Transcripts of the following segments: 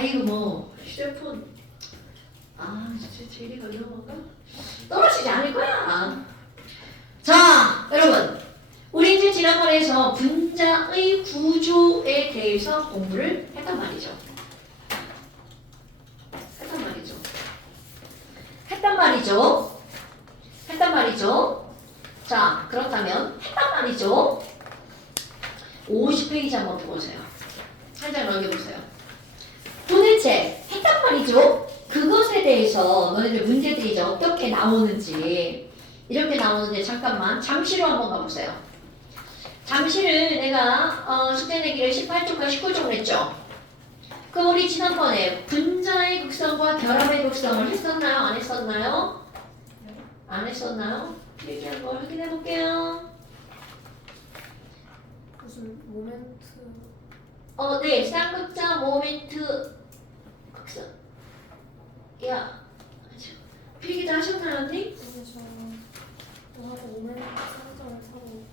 아이고 뭐 휴대폰 진짜 제리가 위험한가? 떨어지지 않을 거야. 자, 여러분 우리 이제 지난번에서 분자의 구조에 대해서 공부를 했단 말이죠. 했단 말이죠. 자, 그렇다면 했단 말이죠. 50페이지 한번 보세요. 한 장 넘겨보세요. 도대체 했단 말이죠. 그것에 대해서 너희들 문제들이 이제 어떻게 나오는지 이렇게 나오는데 잠깐만 잠시로 한번 가보세요. 잠시를 내가 숙제 내기를 18쪽과 19쪽을 했죠. 그럼 우리 지난번에 분자의 극성과 결합의 극성을 했었나요? 안 했었나요? 안 했었나요? 필기한 걸 확인해 볼게요. 무슨 모멘트 네, 쌍극자 모멘트 극성. 야, 필기 다 하셨나요, 언니? 하고 모멘트 상점을 사고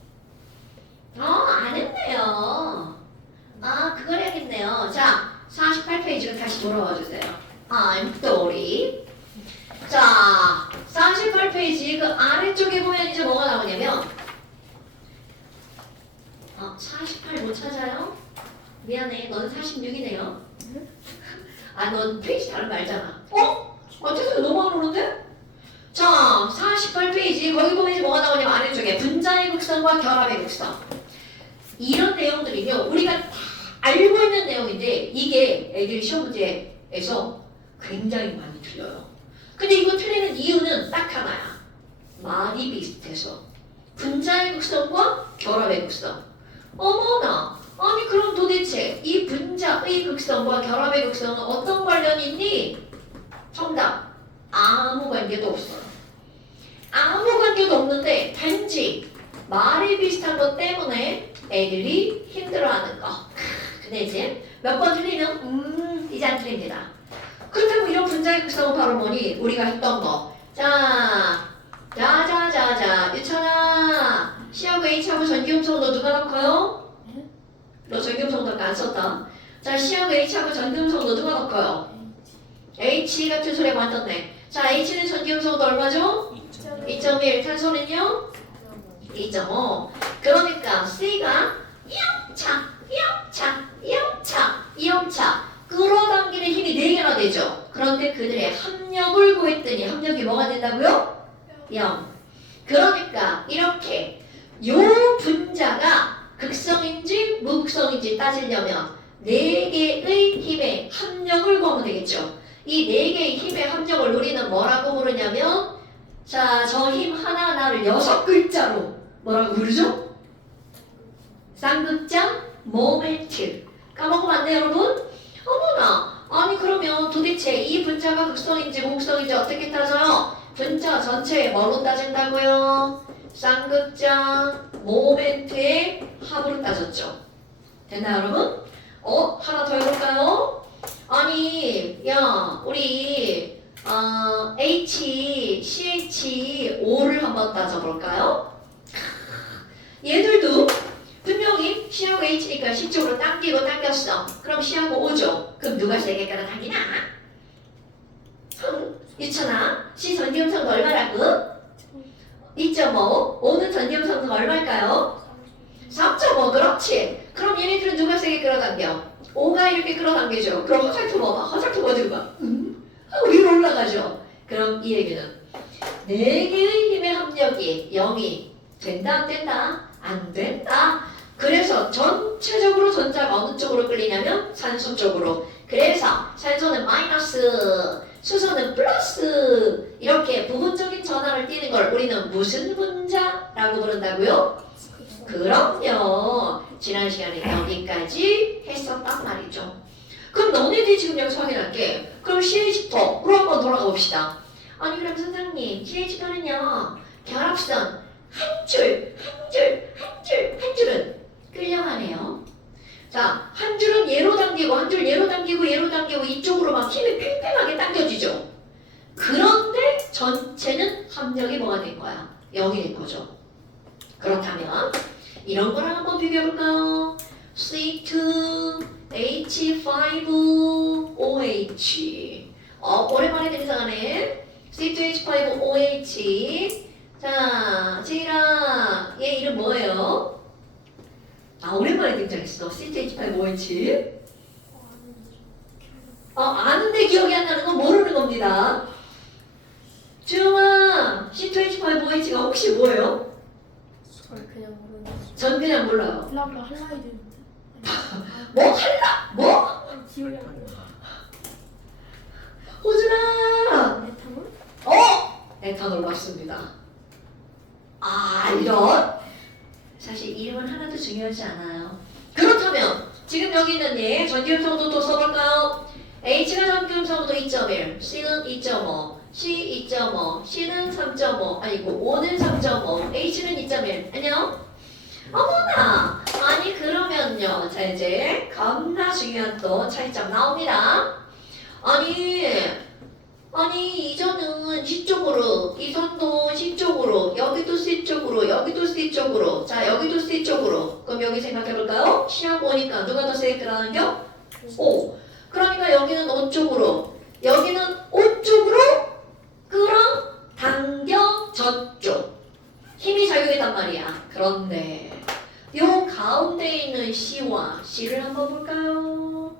안 했네요. 그걸 해야겠네요. 자, 48페이지로 다시 돌아와 주세요. I'm sorry. 자, 48페이지 그 아래쪽에 보면 이제 뭐가 나오냐면 48 못 찾아요? 미안해, 넌 46이네요. 넌 페이지 다른 거 알잖아. 죄송해요, 너무 안 오는데? 자, 48페이지 거기 보면 이제 뭐가 나오냐면 아래쪽에 분자의 극성과 결합의 극성. 이런 내용들이요 우리가 다 알고 있는 내용인데 이게 애들이 시험 문제에서 굉장히 많이 틀려요. 근데 이거 틀리는 이유는 딱 하나야. 말이 비슷해서. 분자의 극성과 결합의 극성. 어머나, 아니 그럼 도대체 이 분자의 극성과 결합의 극성은 어떤 관련이 있니? 정답. 아무 관계도 없어요. 아무 관계도 없는데 단지 말이 비슷한 것 때문에 애들이 힘들어하는 거. 근데 이제 몇 번 틀리면 이제 안 틀립니다. 그렇다면 이런 분자의 극성은 바로 뭐니? 우리가 했던 거. 자, 유찬아. C하고 H하고 전기음성 너 누가 넣고요? 너 전기음성 너 안 썼다. 자, C하고 H하고 전기음성 너 누가 넣고요? H 같은 소리가 완전네. 자, H는 전기음성도 얼마죠? 2.1. 탄소는요? 2.5. 그러니까 C가 이형차 끌어당기는 힘이 4개나 되죠. 그런데 그들의 합력을 구했더니 합력이 뭐가 된다고요? 0. 그러니까 이렇게 요 분자가 극성인지 무극성인지 따지려면 4개의 힘의 합력을 구하면 되겠죠. 이 4개의 힘의 합력을 우리는 뭐라고 부르냐면 자, 저 힘 하나하나를 6글자로 뭐라고 부르죠? 쌍극자 모멘트. 까먹으면 안 돼요, 여러분? 어머나, 아니 그러면 도대체 이 분자가 극성인지 무극성인지 어떻게 따져요? 분자 전체에 뭘로 따진다고요? 쌍극자 모멘트의 합으로 따졌죠. 됐나요, 여러분? 하나 더 해볼까요? 아니, 야, 우리 CHO를 한번 따져볼까요? 얘들도 분명히 C하고 H니까 C 쪽으로 당기고 당겼어. 그럼 C하고 O죠. 그럼 누가 세게 끌어당기나? 유천아, C 전기음성도 얼마라고? 2.5. O는 전기음성도 얼마일까요? 3.5. 그렇지. 그럼 얘네들은 누가 세게 끌어당겨? O가 이렇게 끌어당기죠. 그럼 화살표 봐봐. 화살표 어디로 가? 위로 올라가죠. 그럼 이 얘기는 4개의 힘의 합력이 0이 된다 안 된다? 안 된다. 그래서 전체적으로 전자가 어느 쪽으로 끌리냐면 산소 쪽으로. 그래서 산소는 마이너스, 수소는 플러스 이렇게 부분적인 전압을 띠는 걸 우리는 무슨 분자라고 부른다고요? 그럼요. 지난 시간에 여기까지 했었단 말이죠. 그럼 너네들이 지금 여기서 확인할게. 그럼 CH4 그럼 한번 돌아가 봅시다. 아니 그럼 선생님 CH4는요 결합선 한 줄은 끌려가네요. 자, 한 줄은 얘로 당기고 한 줄 얘로 당기고 얘로 당기고 이쪽으로 막 힘이 팽팽하게 당겨지죠. 그런데 전체는 합력이 뭐가 된 거야? 0이 된 거죠. 그렇다면 이런 거랑 한번 비교해볼까요? C2H5OH OH. 오랜만에 등장하네. C2H5OH. 자, 제이랑 얘 이름 뭐예요? 아, 오랜만에 등장했어. C2H5OH. 아는데 기억이 안 나는 건 모르는 겁니다. 주영아, C2H5OH가 혹시 뭐예요? 절 그냥 모르는 거지. 전 그냥 몰라요. 블라블라 할라이드인데. 뭐 할라? 뭐? 기억이 안 나. 호준아! 에탄올? 에탄올 맞습니다. 아, 이런. 사실 이름은 하나도 중요하지 않아요. 그렇다면 지금 여기 있는 얘 전기음성도 또 써볼까요? H가 전기음성도 2.1, C는 2.5, C 2.5, C는 3.5, 아니고 O는 3.5, H는 2.1. 안녕? 어머나! 아니 그러면요. 자 이제 겁나 중요한 또 차이점 나옵니다. 아니 이전은 C쪽으로, 이선도 C쪽으로, 여기도 C쪽으로, 여기도 C쪽으로, 자 여기도 C쪽으로. 그럼 여기 생각해볼까요? 시하고 오니까 누가 더 세게라는 겨? O. 그러니까 여기는 O 쪽으로, 여기는 O 쪽으로 끌어당겨 저쪽. 힘이 작용했단 말이야. 그런데 요 가운데 있는 C와 C를 한번 볼까요?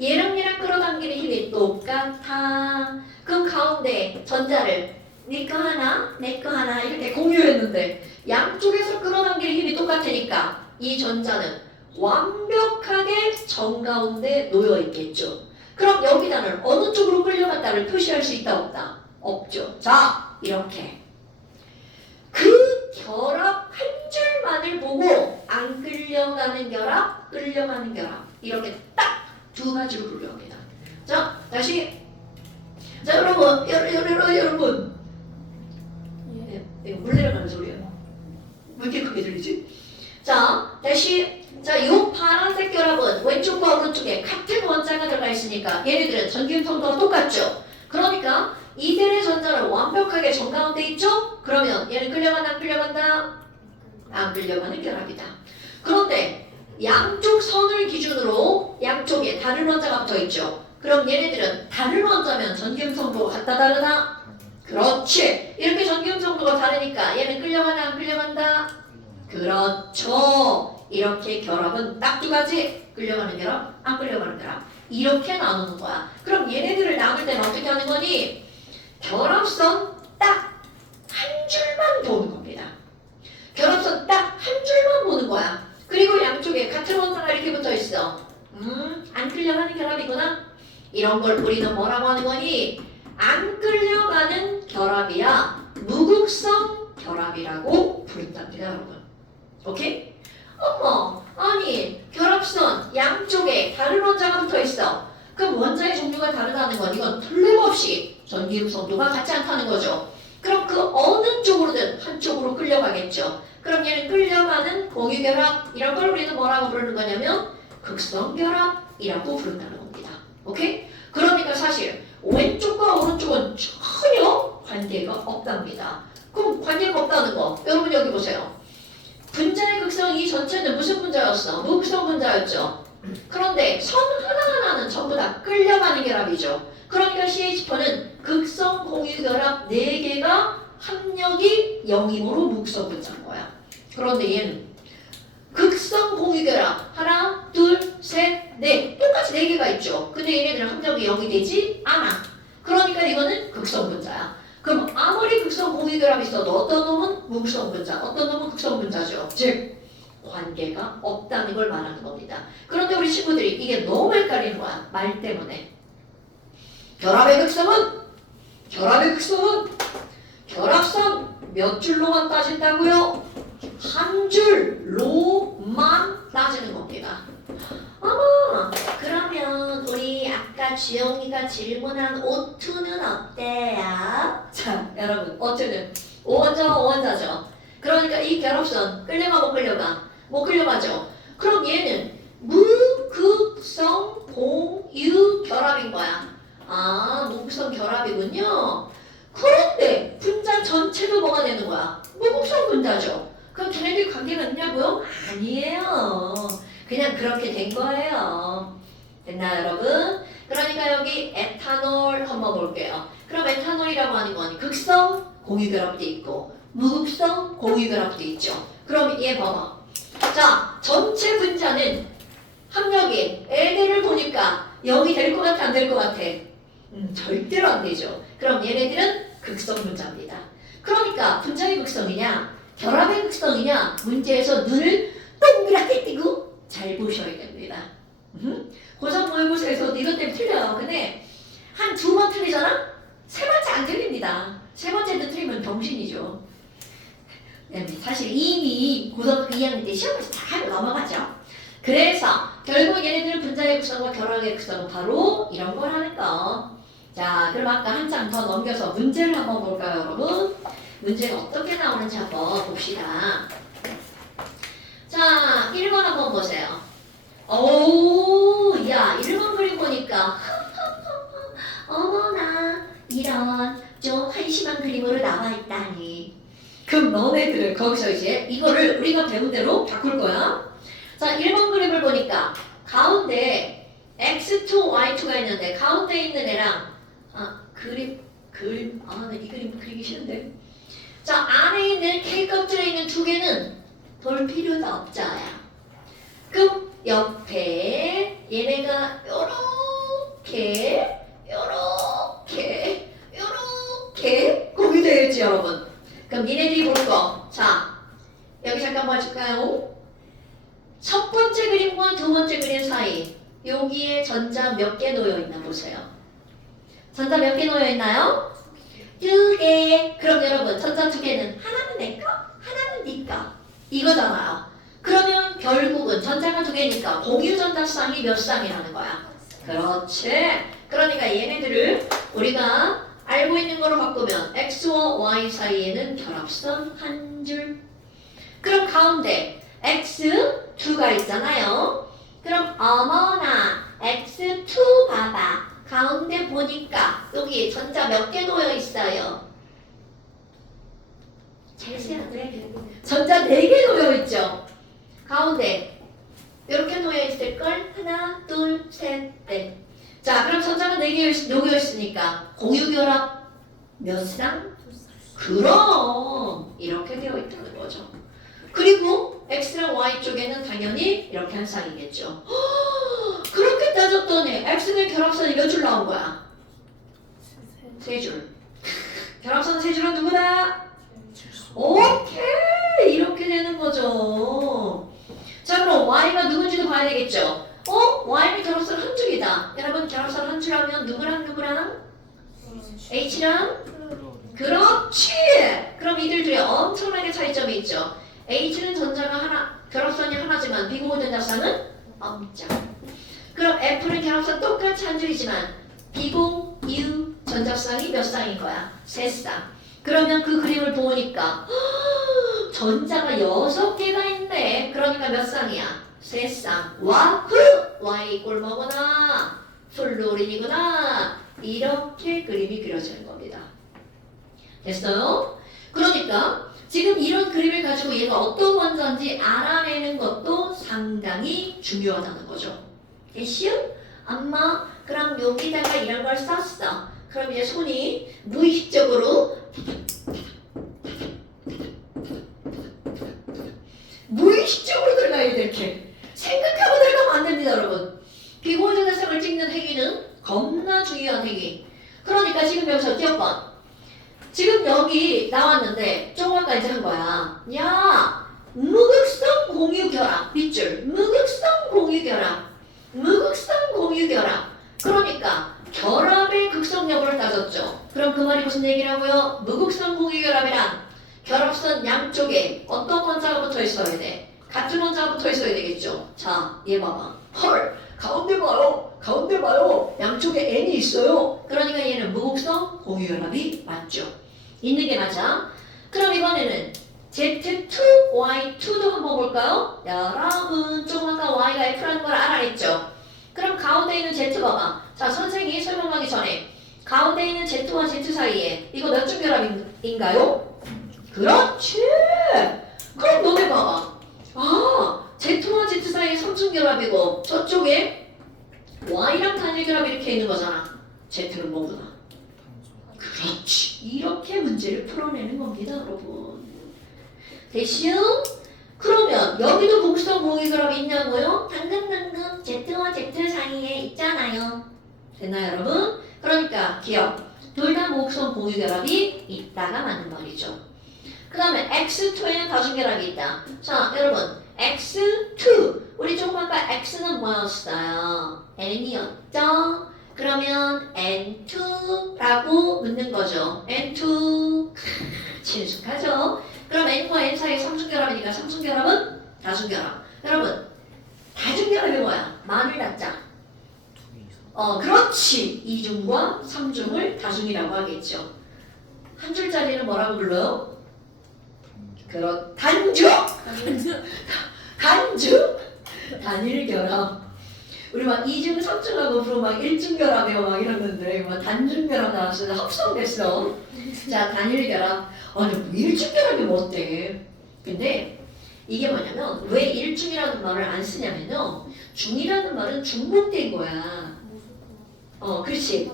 얘랑 끌어당기는 힘이 똑같아. 그럼 가운데 전자를 네 거 하나, 내 거 하나 이렇게 공유했는데 양쪽에서 끌어당기는 힘이 똑같으니까 이 전자는 완벽하게 정가운데 놓여 있겠죠. 그럼 여기다는 어느 쪽으로 끌려갔다를 표시할 수 있다 없다? 없죠. 자, 이렇게 그 결합 한 줄만을 보고 안 끌려가는 결합, 끌려가는 결합 이렇게 딱 두 가지로 분류합니다. 자, 다시. 자, 여러분. 예. 이거 물 내려가는 소리예요. 왜 이렇게 크게 들리지? 자, 다시. 자, 요 파란색 결합은 왼쪽과 오른쪽에 같은 원자가 들어가 있으니까 얘네들은 전기음성도가 똑같죠? 그러니까 이들의 전자는 완벽하게 정가운데 있죠? 그러면 얘는 끌려간다, 안 끌려간다? 안 끌려가는 결합이다. 그런데 양쪽 선을 기준으로 양쪽에 다른 원자가 붙어 있죠. 그럼 얘네들은 다른 원자면 전기음성도가 같다 다르다? 그렇지. 이렇게 전기음성도가 다르니까 얘는 끌려가나 안 끌려간다? 그렇죠. 이렇게 결합은 딱 두 가지. 끌려가는 결합, 안 끌려가는 결합. 이렇게 나누는 거야. 그럼 얘네들을 나눌 때는 어떻게 하는 거니? 결합선 딱 한 줄만 보는 겁니다. 결합선 딱 한 줄만 보는 거야. 그리고 양쪽에 같은 원자가 이렇게 붙어 있어. 안 끌려가는 결합이구나. 이런 걸 우리는 뭐라고 하는 거니? 안 끌려가는 결합이야 무극성 결합이라고 부른답니다, 여러분. 오케이? 어머, 아니 결합선 양쪽에 다른 원자가 붙어 있어. 그럼 원자의 종류가 다르다는 건 이건 틀림없이 전기음성도가 같지 않다는 거죠. 그럼 그 어느 쪽으로든 한쪽으로 끌려가겠죠. 그럼 얘는 끌려가는 공유결합 이런 걸 우리는 뭐라고 부르는 거냐면 극성결합이라고 부른다는 겁니다. 오케이? 그러니까 사실 왼쪽과 오른쪽은 전혀 관계가 없답니다. 그럼 관계가 없다는 거 여러분 여기 보세요. 분자의 극성 이 전체는 무슨 분자였어? 무극성 분자였죠. 그런데 선 하나하나는 전부 다 끌려가는 결합이죠. 그러니까 CH4는 극성 공유결합 4개가 합력이 0이므로 무극성 분자인 거야. 그런데 얘는 극성 공유결합 하나, 둘, 셋, 넷 똑같이 4개가 있죠. 근데 얘네들은 합력이 0이 되지 않아. 그러니까 이거는 극성 분자야. 그럼 아무리 극성 공유결합이 있어도 어떤 놈은 무극성 분자, 어떤 놈은 극성 분자죠. 즉 관계가 없다는 걸 말하는 겁니다. 그런데 우리 친구들이 이게 너무 헷갈리는 거야. 말 때문에. 결합의 극성은 결합선 몇 줄로만 따진다고요? 한 줄로만 따지는 겁니다. 어머, 그러면 우리 아까 주영이가 질문한 O2는 어때요? 자, 여러분, O2는 O원자죠. 그러니까 이 결합선 끌려가 못 끌려가? 못 끌려가죠. 그럼 얘는 무극성 공유 결합인 거야. 아, 무극성 결합이군요. 그런데 분자 전체도 뭐가 되는 거야? 무극성 분자죠. 그럼 걔네들 관계가 있냐고요? 아니에요. 그냥 그렇게 된 거예요. 됐나요, 여러분? 그러니까 여기 에탄올 한번 볼게요. 그럼 에탄올이라고 하는 건 극성 공유결합도 있고 무극성 공유결합도 있죠. 그럼 얘 봐봐. 자, 전체 분자는 합력이 애들을 보니까 0이 될 것 같아 안 될 것 같아? 절대로 안 되죠. 그럼 얘네들은 극성 분자입니다. 그러니까 분자의 극성이냐 결합의 극성이냐 문제에서 눈을 동그랗게 뜨고 잘 보셔야 됩니다. 고3 모의고사에서 이것 때문에 틀려요. 근데 한 2번 틀리잖아? 세 번째 안 틀립니다. 세 번째도 틀리면 병신이죠. 사실 이미 고등학교 2학년 때 시험에서 다 하고 넘어가죠. 그래서 결국 얘네들은 분자의 극성과 결합의 극성은 바로 이런 걸 하는 거. 자, 그럼 아까 한 장 더 넘겨서 문제를 한번 볼까요, 여러분? 문제가 어떻게 나오는지 한번 봅시다. 자, 1번 한번 보세요. 오, 야, 1번 그림 보니까 어머나 이런 좀 한심한 그림으로 나와 있다니. 그럼 너네들은 거기서 이제 이거를 우리가 배운 대로 바꿀 거야. 자, 1번 그림을 보니까 가운데 x2, y2가 있는데 가운데 있는 애랑 나 이 그림 그리기 싫은데. 자, 안에 있는 K 껍질에 있는 두 개는 볼 필요도 없잖아요. 그럼 옆에 얘네가 요렇게 공유되어 있지, 여러분. 그럼 니네들이 볼 거. 자, 여기 잠깐 봐줄까요? 첫 번째 그림과 두 번째 그림 사이 여기에 전자 몇 개 놓여 있나 보세요. 전자 몇 개 놓여 있나요? 2개. 그럼 여러분 전자 2개는 하나는 내 거, 하나는 네 거. 이거잖아요. 그러면 결국은 전자가 2개니까 공유 전자쌍이 몇 쌍이라는 거야? 그렇지. 그러니까 얘네들을 우리가 알고 있는 거로 바꾸면 x와 y 사이에는 결합선 한 줄. 그럼 가운데 x2가 있잖아요. 그럼 어머나 x2 봐봐. 가운데 보니까 여기 전자 몇 개 놓여 있어요? 잘 세야 돼. 전자 4개 놓여 있죠. 가운데 이렇게 놓여 있을걸? 하나, 둘, 셋, 넷. 자, 그럼 전자가 4개 놓여 있으니까 공유결합 몇 쌍? 그럼 이렇게 되어 있다는 거죠. 그리고 x랑 y 쪽에는 당연히 이렇게 한 쌍이겠죠. 그렇게 따졌더니 x는 결합선이 몇 줄 나온 거야? 3줄. 결합선 3줄은 누구다? 오케이, 이렇게 되는 거죠. 자, 그럼 y가 누군지도 봐야 되겠죠. y는 결합선 한 줄이다. 여러분 결합선 한 줄하면 누구랑 h랑? 그렇지. 그럼 이들 둘이 엄청나게 차이점이 있죠. h는 전자가 하나, 결합선이 하나지만 비공유 전자쌍은 엄청. 그럼 f는 결합선 똑같이 한 줄이지만 비공유 전자쌍이 몇 쌍인 거야? 3쌍. 그러면 그 그림을 보니까 전자가 6개가 있네. 그러니까 몇 쌍이야? 3쌍. 와후! y 꼴 뭐구나? 플루린이구나. 이렇게 그림이 그려지는 겁니다. 됐어요? 그러니까 지금 이런 그림을 가지고 얘가 어떤 원자인지 알아내는 것도 상당히 중요하다는 거죠. 됐슈? 엄마, 그럼 여기다가 이런 걸 썼어. 그럼 이제 손이 무의식적으로 들어가야 돼. 이렇게 생각하고 들어가면 안 됩니다, 여러분. 비공유 전자쌍을 찍는 행위는 겁나 중요한 행위. 그러니까 지금 여기서 기억봐. 지금 여기 나왔는데 조금 아까 이제 한 거야. 야, 무극성 공유결합 밑줄. 무극성 공유결합. 그러니까 결합의 극성 여부를 따졌죠. 그럼 그 말이 무슨 얘기라고요? 무극성 공유결합이란 결합선 양쪽에 어떤 원자가 붙어 있어야 돼? 같은 원자가 붙어 있어야 되겠죠. 자, 얘 봐봐. 헐, 가운데 봐요. 양쪽에 n이 있어요. 그러니까 얘는 무극성 공유결합이 맞죠. 있는 게 맞아. 그럼 이번에는 Z2, Y2도 한번 볼까요? 여러분, 조금 아까 Y가 F라는 걸 알아냈죠? 그럼 가운데 있는 Z 봐봐. 자, 선생님이 설명하기 전에 가운데 있는 Z와 Z 사이에 이거 몇 중 결합인가요? 그렇지! 그럼 너네 봐봐. Z와 Z 사이에 3중 결합이고 저쪽에 Y랑 단일 결합이 이렇게 이렇게 있는 거잖아. Z는 뭐구나. 그렇지. 이렇게 문제를 풀어내는 겁니다, 여러분. 됐슈? 그러면 여기도 곡선 공유결합이 있냐고요? 당근 Z와 Z 사이에 있잖아요. 됐나요, 여러분? 그러니까 기억. 둘 다 곡선 공유결합이 있다가 맞는 말이죠. 그 다음에 X2에는 다중결합이 있다. 자, 여러분. X2. 우리 조금 아까 X는 뭐였어요? N이었죠? 그러면 N2라고 묻는 거죠. N2. 친숙하죠? 그럼 N과 N 사이에 삼중결합이니까 삼중결합은 다중결합. 여러분, 다중결합이 뭐야? 만을 갖자. 그렇지. 이중과 삼중을 다중이라고 하겠죠. 한 줄짜리는 뭐라고 불러요? 단주? 단주? 단일결합. 우리 막 이중, 삼중하고 앞으로 막 일중결합이고 막 이랬는데 막 단중결합 나왔어요. 합성됐어. 자, 단일결합. 아니, 뭐 일중결합이 뭐 어때? 근데 이게 뭐냐면 왜 일중이라는 말을 안 쓰냐면요. 중이라는 말은 중복된 거야. 그렇지.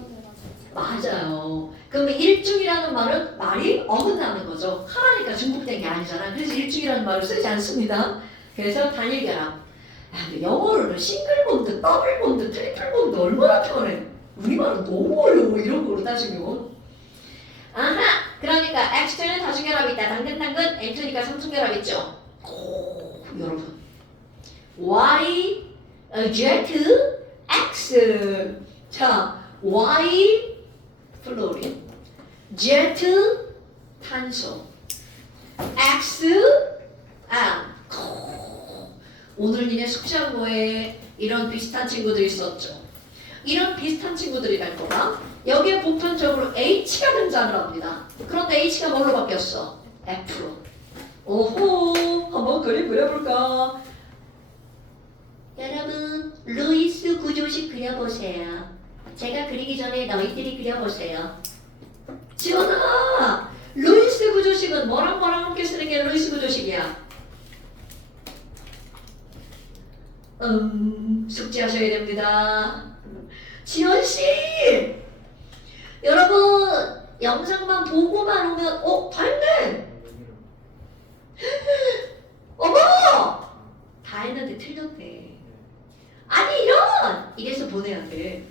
맞아요. 그러면 일중이라는 말은 말이 어긋나는 거죠. 하나니까 중복된 게 아니잖아. 그래서 일중이라는 말을 쓰지 않습니다. 그래서 단일결합. 근데 영어로는 싱글본드, 더블본드, 트리플본드 얼마나 편해. 우리말은 너무 어려워. 이런 거로 따지면. 아하! 그러니까 X2는 다중결합이 있다. 당근 N2니까 삼중결합 있죠. 여러분. Y, Z, X. 자, Y 플로린, Z 탄소, X 암. 오늘 니네 숙제한 거에 이런 비슷한 친구들이 있었죠. 이런 비슷한 친구들이 갈 거다. 여기에 보편적으로 H가 등장을 합니다. 그런데 H가 뭘로 바뀌었어? F로. 오호, 한번 그림 그려볼까? 여러분, 루이스 구조식 그려보세요. 제가 그리기 전에 너희들이 그려보세요. 지원아! 루이스 구조식은 뭐랑 함께 쓰는 게 루이스 구조식이야? 숙제하셔야 됩니다. 지원씨! 여러분, 영상만 보고만 오면, 다 했네! 어머! 다 했는데 틀렸네. 아니, 이래서 보내야 돼.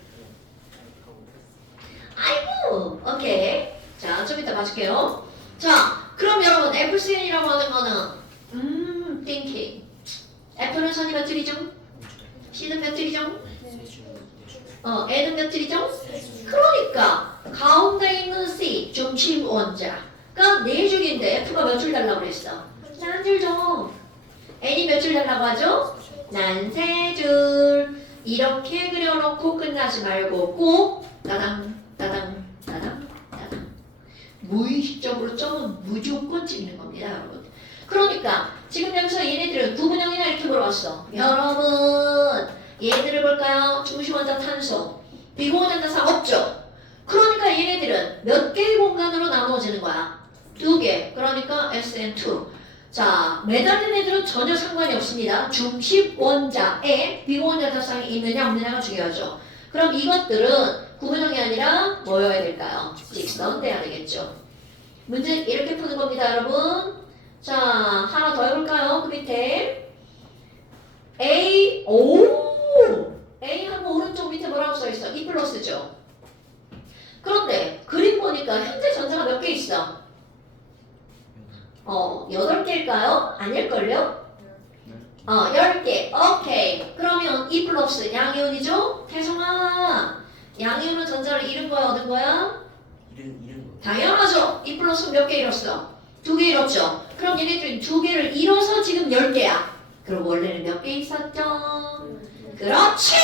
아이고, 오케이. 자, 좀 이따 봐줄게요. 자, 그럼 여러분, FCN이라고 하는 거는, thinking. F는 선이 몇 줄이죠? C는 몇 줄이죠? N은 몇 줄이죠? 그러니까, 가운데 있는 C, 중심 원자가 4줄인데, F가 몇 줄 달라고 그랬어? 난 1줄 줘. N이 몇 줄 달라고 하죠? 난 3줄. 이렇게 그려놓고 끝나지 말고 꼭, 따당. 무의식적으로 점은 무조건 찍는 겁니다, 여러분. 그러니까 지금 여기서 얘네들은 구분형이나 이렇게 물어봤어. 여러분, 얘들을 볼까요? 중심원자 탄소, 비공원자상 없죠? 그러니까 얘네들은 몇 개의 공간으로 나누어지는 거야? 2개. 그러니까 SN2. 자, 매달린 애들은 전혀 상관이 없습니다. 중심 원자에 비공원자 자상이 있느냐 없느냐가 중요하죠. 그럼 이것들은 구분형이 아니라 뭐여야 될까요? 직선 돼야 되겠죠. 문제 이렇게 푸는 겁니다, 여러분. 자, 하나 더 해볼까요? 그 밑에 A, A하고 오른쪽 밑에 뭐라고 써있어? E 플러스죠. 그런데 그림 보니까 현재 전자가 몇 개 있어? 8개일까요? 아닐걸요? 10개. 오케이. 그러면 E 플러스 양이온이죠? 태성아, 양이온은 전자를 잃은 거야, 얻은 거야? 잃은 거. 당연하죠. E 플러스 몇 개 잃었어? 2개 잃었죠. 그럼 얘네들이 2개를 잃어서 지금 10개야. 그럼 원래는 몇 개 있었죠? 그렇지!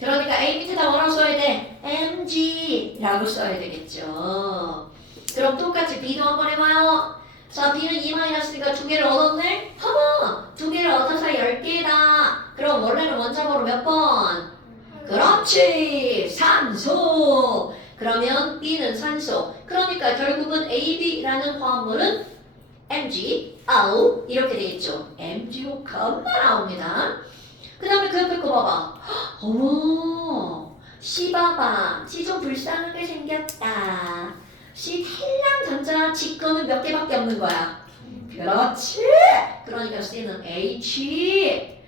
그러니까 A 밑에다 뭐라고 써야 돼? MG라고 써야 되겠죠. 그럼 똑같이 B도 한번 해봐요. 자, B는 2-니까 2개를 얻었네? 허머! 2개를 얻어서 10개다. 그럼 원래는 원자번호 몇 번? 그렇지! 산소! 그러면 B는 산소. 그러니까 결국은 AB라는 화합물은 MgO 이렇게 되겠죠. MgO가 나옵니다. 그 다음에 그 옆에 거 봐봐. 어머! C 봐봐. C 좀 불쌍하게 생겼다. C 태양 전자 직거는 몇 개밖에 없는 거야. 그렇지. 그러니까 C는 H.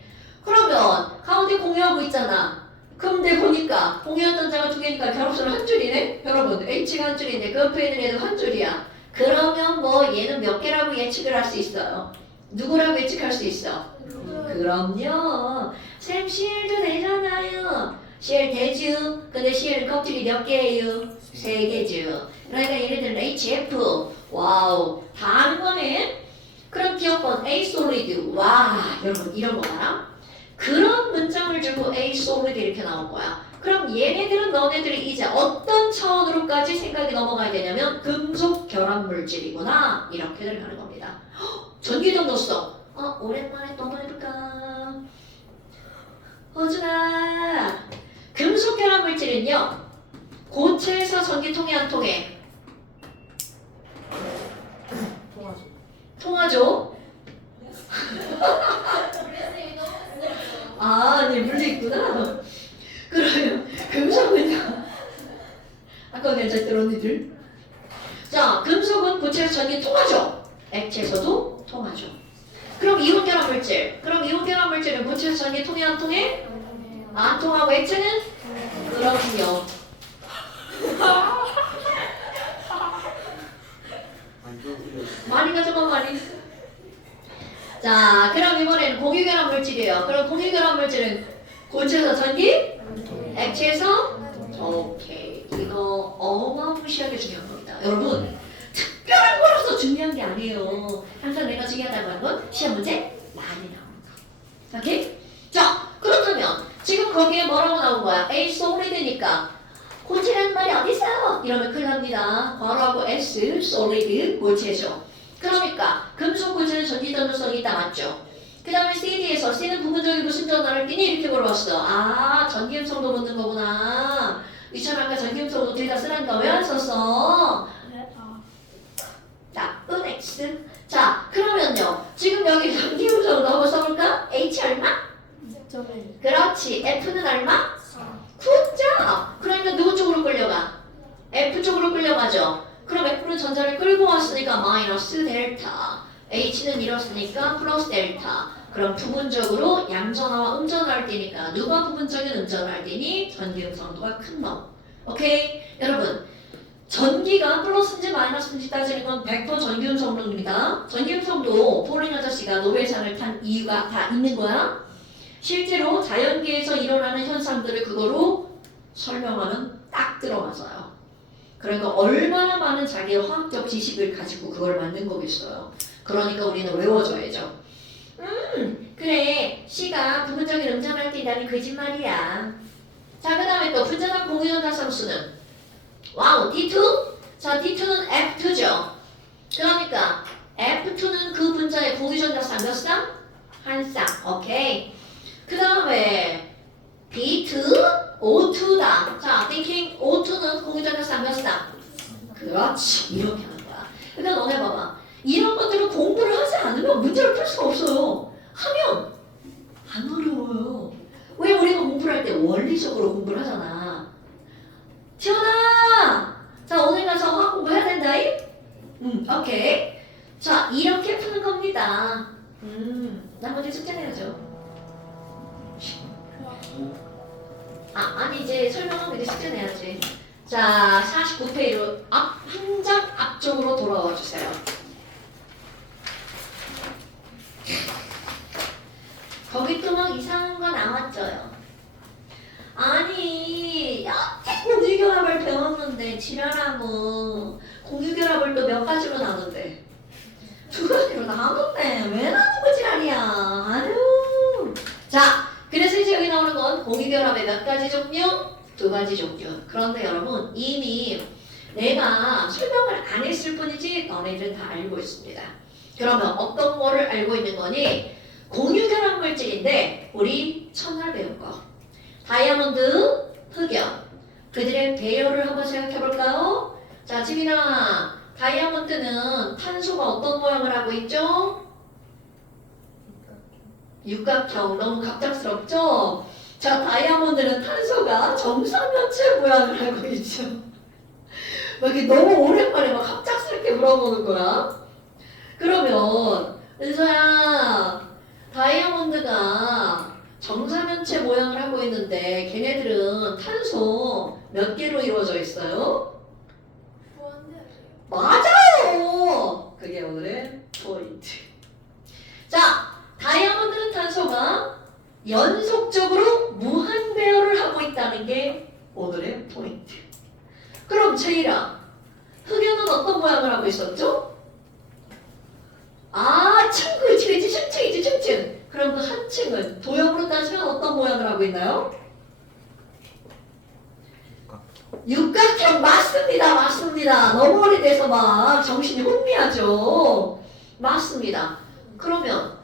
그러면 가운데 공유하고 있잖아. 근데 보니까 공유한 전자가 두 개니까 결합선은 한 줄이네. 여러분 H가 한 줄인데 그 옆에 있는 얘도 한 줄이야. 그러면 뭐 얘는 몇 개라고 예측을 할 수 있어요? 누구라고 예측할 수 있어? 그럼요. 쌤 CL도 되잖아요. CL 되죠. 근데 CL 껍질이 몇 개예요? 세 개죠. 그러니까 얘네들은 HF. 와우. 다 아는 거네. 그럼 기억번 A 솔리드. 와, 여러분 이런 거 봐라. 그런 문장을 주고 A 솔리드 이렇게 나온 거야. 그럼 얘네들은 너네들이 이제 어떤 차원으로까지 생각이 넘어가야 되냐면 금속 결합 물질이구나. 이렇게들 가는 겁니다. 전기등 넣었어. 오랜만에 또 한번 해볼까? 호준아, 금속 결합 물질은요 고체에서 전기 통해 안 통해? 통하죠. 아니 물리 있구나. 그러면 금속은요? 아까 괜찮더라 언니들. 자, 금속은 고체에서 전기 통하죠. 액체에서도 통하죠. 그럼 이온 결합 물질. 그럼 이온 결합 물질은 고체에서 전기 통해 안 통해? 안 통하고 액체는? 그럼요. 많이 가져가 많이. 자, 그럼 이번에는 공유결합 물질이에요. 그럼 공유결합 물질은 고체에서 전기? 액체에서? 오케이. 이거 어마무시하게 중요한 겁니다. 여러분, 특별한 거라서 중요한 게 아니에요. 항상 내가 중요하다고 하는 건 시험 문제 많이 나오는 거. 오케이? 자, 그렇다면 지금 거기에 뭐라고 나온 거야? A solid니까 고체라는 말이 어디 있어요? 이러면 큰일 납니다. 괄호하고 S, solid, 고체죠. 그러니까 금속 고체는 전기 전도성이 있다 맞죠? 그 다음에 CD에서 C는 부분적인 무슨 전하를 띠니 이렇게 물어봤어. 아, 전기음성도 묻는 거구나. 이처럼 아까 전기음성도 둘 다 쓰란다. 왜 안 썼어? 나쁜 X. 자, 그러면요. 지금 여기 전기음성도 한번 써볼까? H 얼마? 그렇지. F는 얼마? 9점. 그러니까 누구 쪽으로 끌려가? F 쪽으로 끌려가죠. 그럼 F는 전자를 끌고 왔으니까 마이너스 델타. H는 잃었으니까 플러스 델타. 그럼 부분적으로 양전하와 음전할 때니까 누가 부분적인 음전할 때니? 전기음성도가 큰 놈. 오케이? 여러분 전기가 플러스인지 마이너스인지 따지는 건 100% 전기음성도입니다. 전기음성도 포린 아저씨가 노벨상을 탄 이유가 다 있는 거야. 실제로 자연계에서 일어나는 현상들을 그거로 설명하면 딱 들어맞아요. 그러니까 얼마나 많은 자기의 화학적 지식을 가지고 그걸 만든 거겠어요. 그러니까 우리는 외워줘야죠. 그래. C가 부분적인 음전할 때라는 거짓말이야. 자, 그 다음에 또 분자단 공유전자상수는 와우, D2? 자, D2는 F2죠. 그러니까 F2는 그 분자의 공유전자상 몇 쌍? 한 쌍. 오케이. 그 다음에 B2, O2다. 자, thinking O2는 공유전자상 몇 쌍? 그렇지. 이렇게 하는 거야. 그러니까 너네 봐봐. 이런 것들을 공부를 하지 않으면 문제를 풀 수가 없어요. 하면 안 어려워요. 왜 우리가 공부를 할 때 원리적으로 공부를 하잖아. 지원아! 자, 오늘 가서 화학 공부해야 된다잉? 오케이. 자, 이렇게 푸는 겁니다. 나머지 숙제 내야죠. 아니 이제 설명하고 이제 숙제 내야지. 자, 49페이지로 한 장 앞쪽으로 돌아와 주세요. 거기 또 막 이상한 거 나왔죠요. 아니, 공유결합을 배웠는데 지랄하고 공유결합을 또 몇 가지로 나눈대. 두 가지로 나눴네. 왜 나눈 거 지랄이야. 아유. 자, 그래서 이제 여기 나오는 건 공유결합의 몇 가지 종류? 두 가지 종류. 그런데 여러분 이미 내가 설명을 안 했을 뿐이지 너네들은 다 알고 있습니다. 그러면 어떤 거를 알고 있는 거니? 공유결합 물질인데 우리 첫날 배운 거 다이아몬드, 흑연 그들의 배열을 한번 생각해 볼까요? 자, 지민아, 다이아몬드는 탄소가 어떤 모양을 하고 있죠? 육각형. 너무 갑작스럽죠? 자, 다이아몬드는 탄소가 정사면체 모양을 하고 있죠. 막 이렇게 너무 오랜만에 막 갑작스럽게 물어보는 거야. 그러면 은서야, 다이아몬드가 정사면체 모양을 하고 있는데 걔네들은 탄소 몇 개로 이루어져 있어요? 무한대 맞아요! 그게 오늘의 포인트. 자, 다이아몬드는 탄소가 연속적으로 무한 배열을 하고 있다는 게 오늘의 포인트. 그럼 제이라, 흑연은 어떤 모양을 하고 있었죠? 아, 층, 그렇지, 층층이지, 층층. 그럼 그 한 층은 도형으로 따지면 어떤 모양을 하고 있나요? 육각형 맞습니다. 맞습니다. 너무 오래돼서 막 정신이 혼미하죠. 맞습니다. 그러면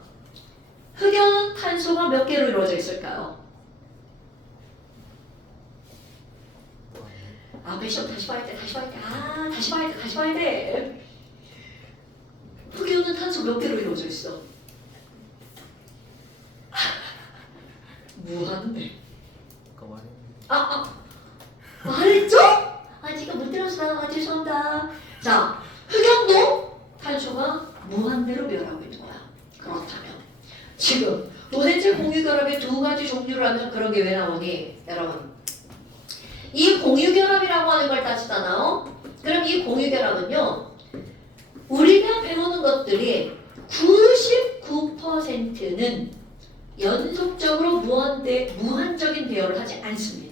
흑연 탄소가 몇 개로 이루어져 있을까요? 앞에 시험 다시 봐야 돼. 다시 봐야 돼. 아, 다시 봐야 돼. 흑연은 탄소 몇 개로 이루어져 있어? 무한대. 말했죠? 아, 제가 못 들었어요. 아, 죄송합니다. 자, 흑연도 탄소가 무한대로 배열하고 있는 거야. 그렇다면 지금 도대체 공유결합의 두 가지 종류를 하면 그런 게 왜 나오니? 여러분, 이 공유결합이라고 하는 걸 따지잖아요. 그럼 이 공유결합은요, 우리가 배우는 것들이 99%는 연속적으로 무한적인 배열을 하지 않습니다.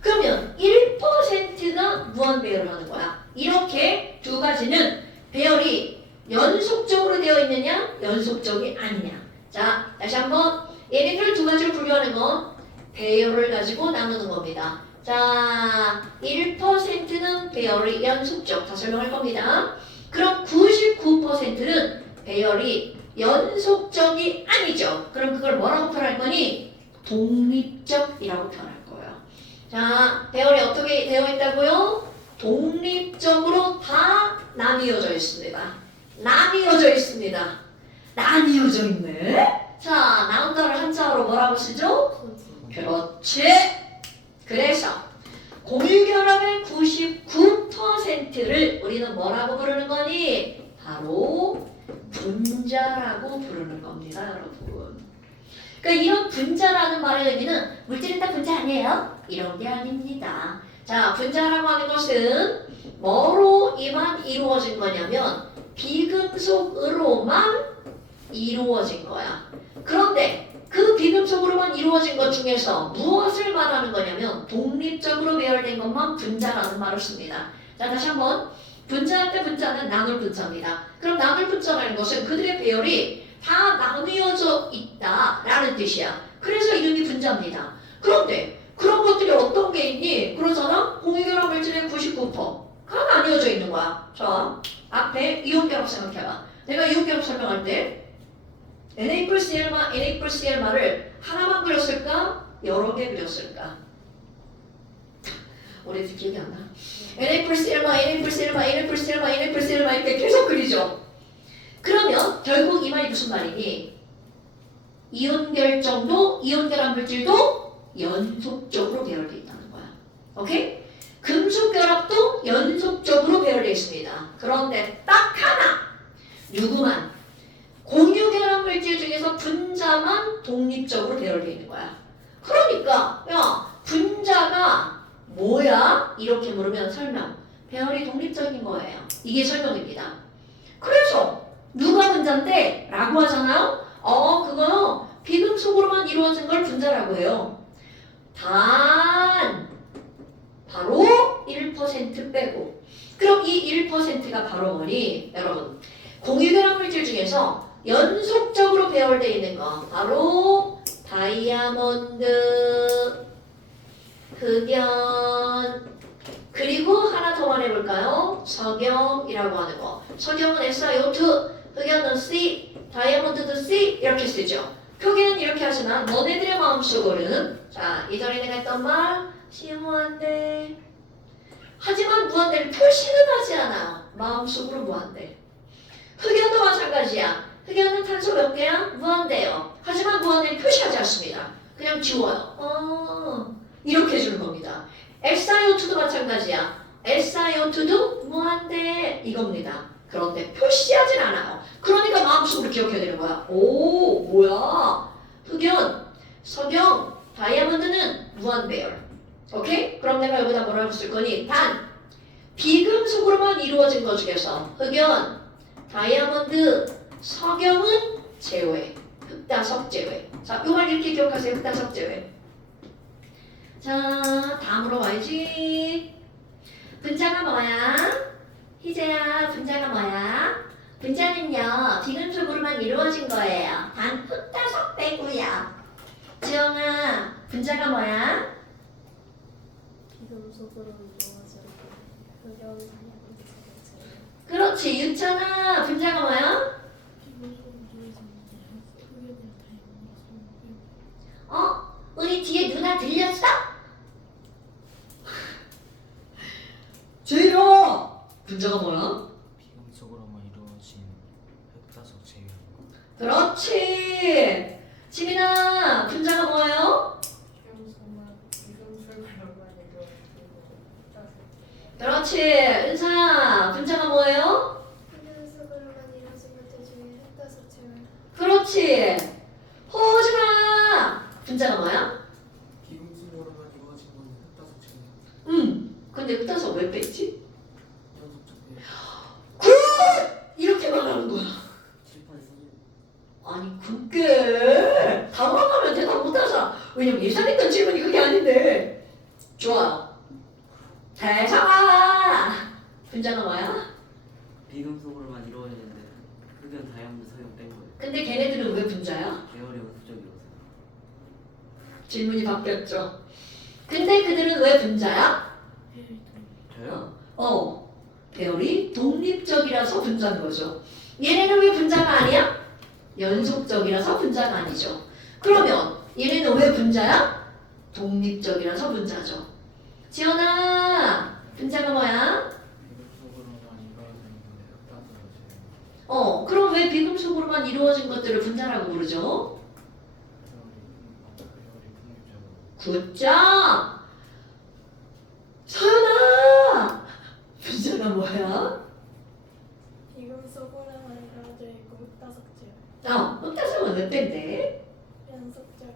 그러면 1%가 무한 배열을 하는 거야. 이렇게 두 가지는 배열이 연속적으로 되어 있느냐, 연속적이 아니냐. 자, 다시 한번 얘네들 두 가지를 분류하는 건 배열을 가지고 나누는 겁니다. 자, 1%는 배열이 연속적. 다 설명할 겁니다. 그럼 99%는 배열이 연속적이 아니죠. 그럼 그걸 뭐라고 표현할 거니? 독립적이라고 표현할 거예요. 자, 배열이 어떻게 되어 있다고요? 독립적으로 다 나뉘어져 있습니다. 나뉘어져 있습니다. 나뉘어져 있네. 자, 나온다를 한자어로 뭐라고 쓰죠? 그렇지. 그래서 공유결합의 99%를 우리는 뭐라고 부르는 거니? 바로 분자라고 부르는 겁니다, 여러분. 그러니까 이런 분자라는 말의 의미는 물질은 다 분자 아니에요? 이런 게 아닙니다. 자, 분자라고 하는 것은 뭐로만 이루어진 거냐면 비금속으로만 이루어진 거야. 그런데 그 비금속으로만 이루어진 것 중에서 무엇을 말하는 거냐면 독립적으로 배열된 것만 분자라는 말을 씁니다. 자, 다시 한번. 분자할 때 분자는 나눌 분자입니다. 그럼 나눌 분자라는 것은 그들의 배열이 다 나뉘어져 있다라는 뜻이야. 그래서 이름이 분자입니다. 그런데 그런 것들이 어떤 게 있니? 그러잖아? 공유결합 물질의 99%가 나뉘어져 있는 거야. 자, 앞에 이온결합 생각해봐. 내가 이온결합 설명할 때 Na+Cl만 Na+Cl만을 하나만 그렸을까? 여러 개 그렸을까? 오래돼서 기억이 안 나. Na+Cl만 이렇게 계속 그리죠. 그러면 결국 이 말이 무슨 말이니? 이온결정도, 이온결합 물질도 연속적으로 배열되어 있다는 거야. 오케이? 금속결합도 연속적으로 배열되어 있습니다. 그런데 딱 하나, 누구만? 공유결합 물질 중에서 분자만 독립적으로 배열되어 있는 거야. 그러니까 야, 분자가 뭐야? 이렇게 물으면 설명. 배열이 독립적인 거예요. 이게 설명입니다. 그래서 누가 분자인데? 라고 하잖아요. 그거요. 비금속으로만 이루어진 걸 분자라고 해요. 단 바로 1% 빼고. 그럼 이 1%가 바로 뭐니? 여러분, 공유결합 물질 중에서 연속적으로 배열되어 있는 거 바로 다이아몬드, 흑연, 그리고 하나 더 말해볼까요? 석영이라고 하는 거. 석영은 SiO2, 흑연은 C, 다이아몬드도 C 이렇게 쓰죠. 표기는 이렇게 하지만 너네들의 마음속으로는 자, 이전에 내가 했던 말 무한대. 하지만 무한대를 표시는 하지 않아요. 마음속으로 무한대. 흑연도 마찬가지야. 흑연은 탄소 몇 개야? 무한대요. 하지만 무한대를 표시하지 않습니다. 그냥 지워요. 이렇게 해주는 겁니다. SiO2도 마찬가지야. SiO2도 무한대 이겁니다. 그런데 표시하진 않아요. 그러니까 마음속으로 기억해야 되는 거야. 오, 뭐야? 흑연, 석영, 다이아몬드는 무한배열. 오케이? 그럼 내가 여기다 뭐라고 쓸 거니? 단, 비금속으로만 이루어진 것 중에서 흑연, 다이아몬드, 석영은 제외. 흑다석 제외. 자, 요 말 이렇게 기억하세요. 흑다석 제외. 자, 다음으로 와야지. 분자가 뭐야? 희재야, 분자가 뭐야? 분자는요, 비금속으로만 이루어진 거예요. 단 흑다석 빼고요. 지영아, 분자가 뭐야? 비금속으로 이루어진 흑연 다이아몬드 석영 그렇지, 유찬아, 분자가 뭐야? 비금속으로 이루어진 흑연이랑 다이아몬드 석영 어? 우리 뒤에 누나 들렸어? 제이야! 분자가 뭐야? 비금속으로만 이루어진 흑다석 제외한 것. 그렇지! 지민아, 분자가 뭐예요? 비금속으로만 이루어진 흑다석 그렇지, 은서야, 분자가 뭐예요? 비금속으로만 이루어진 것들 중에 흑다석 제외 그렇지! 호준아, 분자가 뭐야? 비금속으로만 이루어진 건 흑다석 제외. 근데 흑다석 왜 뺐지? 연속적 배열. 굿! 이렇게 말하는 거야. 칠판에 써진. 아니 그게 당황하면 대답 못하잖아. 왜냐면 예상했던 질문이 그게 아닌데. 좋아요. 대상아. 분자가 뭐야? 비금속으로만 이루어지는데 흑연 다이아몬드 석영 뺀 거예요. 근데 걔네들은 왜 분자야? 계열이 연속적이어서. 질문이 바뀌었죠. 근데 그들은 왜 분자야? 저요? 배열이 독립적이라서 분자인 거죠. 얘네는 왜 분자가 아니야? 연속적이라서 분자가 아니죠. 그러면 얘네는 왜 분자야? 독립적이라서 분자죠. 지연아, 분자가 뭐야? 비금속으로만 이루어지는 건데 흑다석 제외. 그럼 왜 비금속으로만 이루어진 것들을 분자라고 부르죠? 계열이 독립적으로. 굿자! 서연아! 분자가 뭐야? 비금속으로만 이루어져 있고 흑다석 제외 흑다석은 왜 뺀대? 연속적이야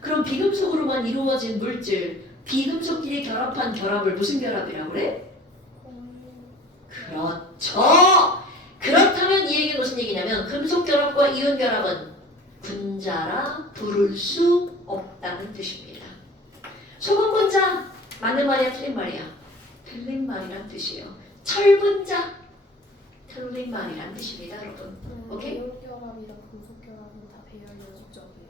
그럼 비금속으로만 이루어진 물질, 비금속끼리 결합한 결합을 무슨 결합이라고 그래? 그렇죠. 그렇다면 이 얘기는 무슨 얘기냐면 금속 결합과 이온 결합은 분자라 부를 수 없다는 뜻입니다. 소금 분자 맞는 말이야, 틀린 말이야? 틀린 말이란 뜻이에요. 철 분자 틀린 말이란 뜻입니다, 여러분. 오케이? 이온 결합이랑 금속 결합은 다 배열 연속적이에요.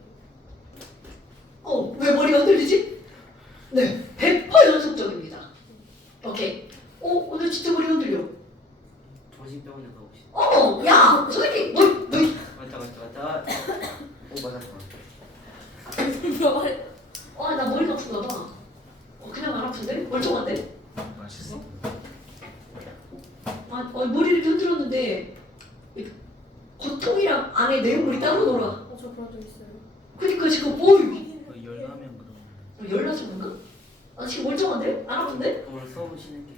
왜 머리가 흔들리지? 네, 100% 연속적입니다. 오케이. 오늘 진짜 머리 흔들려. 정신병원에 가보시죠. 야, 저 새끼, 너. 맞다. 오 맞았어. 나 머리가 아픈가 봐. 그냥 안 아픈데? 멀쩡한데? 맛있어? 머리를 이렇게 흔들었는데 고통이랑 안에 내용물이 따로 놀아. 저 그런 적 있어요. 그니까 지금 열나면 그럼. 열나서 그런가? 지금 멀쩡한데? 안 아픈데? 오늘 수업은 쉬는 게.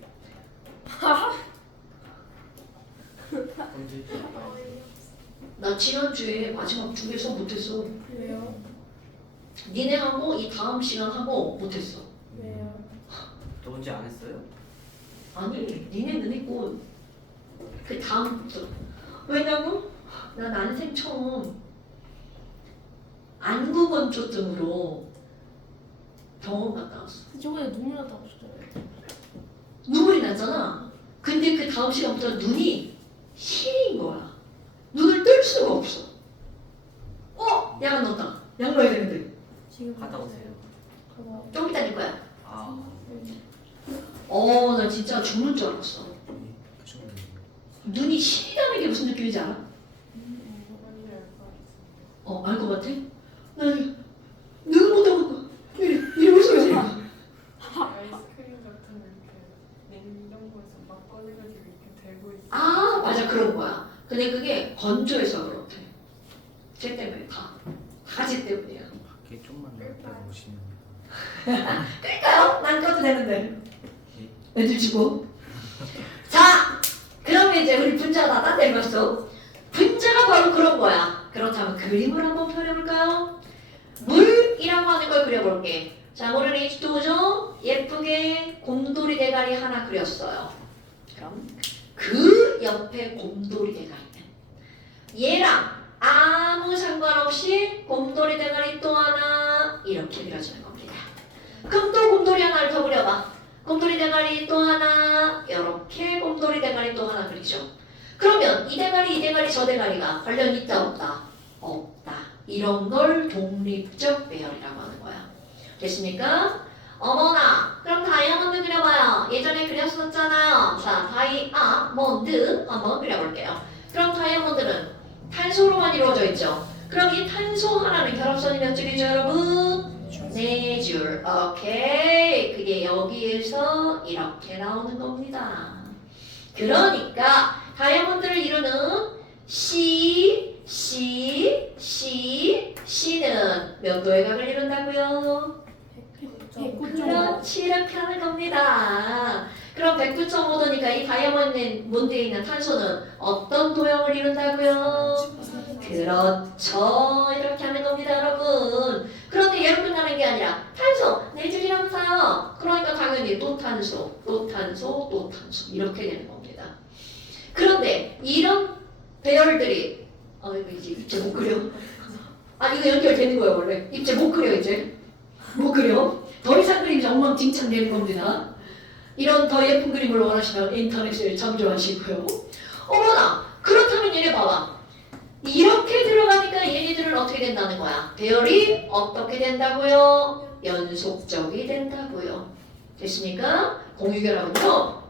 언제? 나 지난주에 마지막 2개 수업 못했어. 왜요? 니네하고 이 다음 시간하고 못했어. 왜요? 저 언제 안 했어요? 아니, 니네는 했고 그 다음부터. 왜냐고? 나 난생 처음 안구건조증으로 병원 갔다 왔어. 저번에 눈물 났다고 하셨잖아요. 눈물이 났잖아. 근데 그 다음 시간부터 눈이 시린 거야. 눈을 뜰 수가 없어. 약 안 넣었다. 약 넣어야 되는데. 지금 갔다 오세요. 가봐. 좀 이따 낼 거야. 아. 나 진짜 죽는 줄 알았어. 눈이 시리다는 게 무슨 느낌인지 알아? 알 것 같아? 나 눈 못 떠먹고 이리 웃어 이리. 아이스크림 같은 거 이렇게 냉장고에서 막 꺼내가지고 이렇게 들고 있어. 맞아, 그런 거야. 근데 그게 건조해서 그렇대. 쟤 때문에 다. 가지 때문이야. 끌까요? 난 꺼도 되는데. 애들 주고. 자, 그러면 이제 우리 분자가 다 내봤어. 분자가 바로 그런 거야. 그렇다면 그림을 한번 그려볼까요? 물이라고 하는 걸 그려볼게. 자, 물은 H2죠? 예쁘게 곰돌이 대가리 하나 그렸어요. 그럼 그 옆에 곰돌이 대가리는 얘랑 아무 상관없이 곰돌이 대가리 또 하나 이렇게 그려지는 겁니다. 그럼 또 곰돌이 하나를 더 그려봐. 곰돌이 대가리 또 하나 이렇게 곰돌이 대가리 또 하나 그리죠. 그러면 이 대가리 저 대가리가 관련 있다 없다? 없다. 이런 걸 독립적 배열이라고 하는 거야. 됐습니까? 어머나 그럼 다이아몬드 그려봐요. 예전에 그렸었잖아요. 자 다이아몬드 한번 그려볼게요. 그럼 다이아몬드는 탄소로만 이루어져 있죠. 그럼 이 탄소 하나는 결합선이 몇 줄이죠 여러분? 네 줄. 오케이. 그게 여기에서 이렇게 나오는 겁니다. 그러니까 다이아몬드를 이루는 C는 몇 도의 각을 이룬다고요? 109.5. 이렇게 하는 겁니다. 그럼 109.5도니까 이 다이아몬드에 있는 탄소는 어떤 도형을 이룬다고요? 그렇죠. 이렇게 하는 겁니다, 여러분. 그런데 얘로 끝나는 게 아니라 탄소, 네 줄이라면서요. 그러니까 당연히 또 탄소, 또 탄소, 또 탄소 이렇게 되는 겁니다. 그런데 이런 배열들이 이거 이제 입체 못 그려. 이거 연결되는 거예요 원래. 입체 못 그려 이제. 못 그려. 더 이상 그림이 엉망진창 되는 겁니다. 이런 더 예쁜 그림을 원하시면 인터넷에 참조하시고요. 어머나 그렇다면 얘네 봐봐. 이렇게 들어가니까 얘네들은 어떻게 된다는 거야? 배열이 어떻게 된다고요? 연속적이 된다고요. 됐습니까? 공유결합은요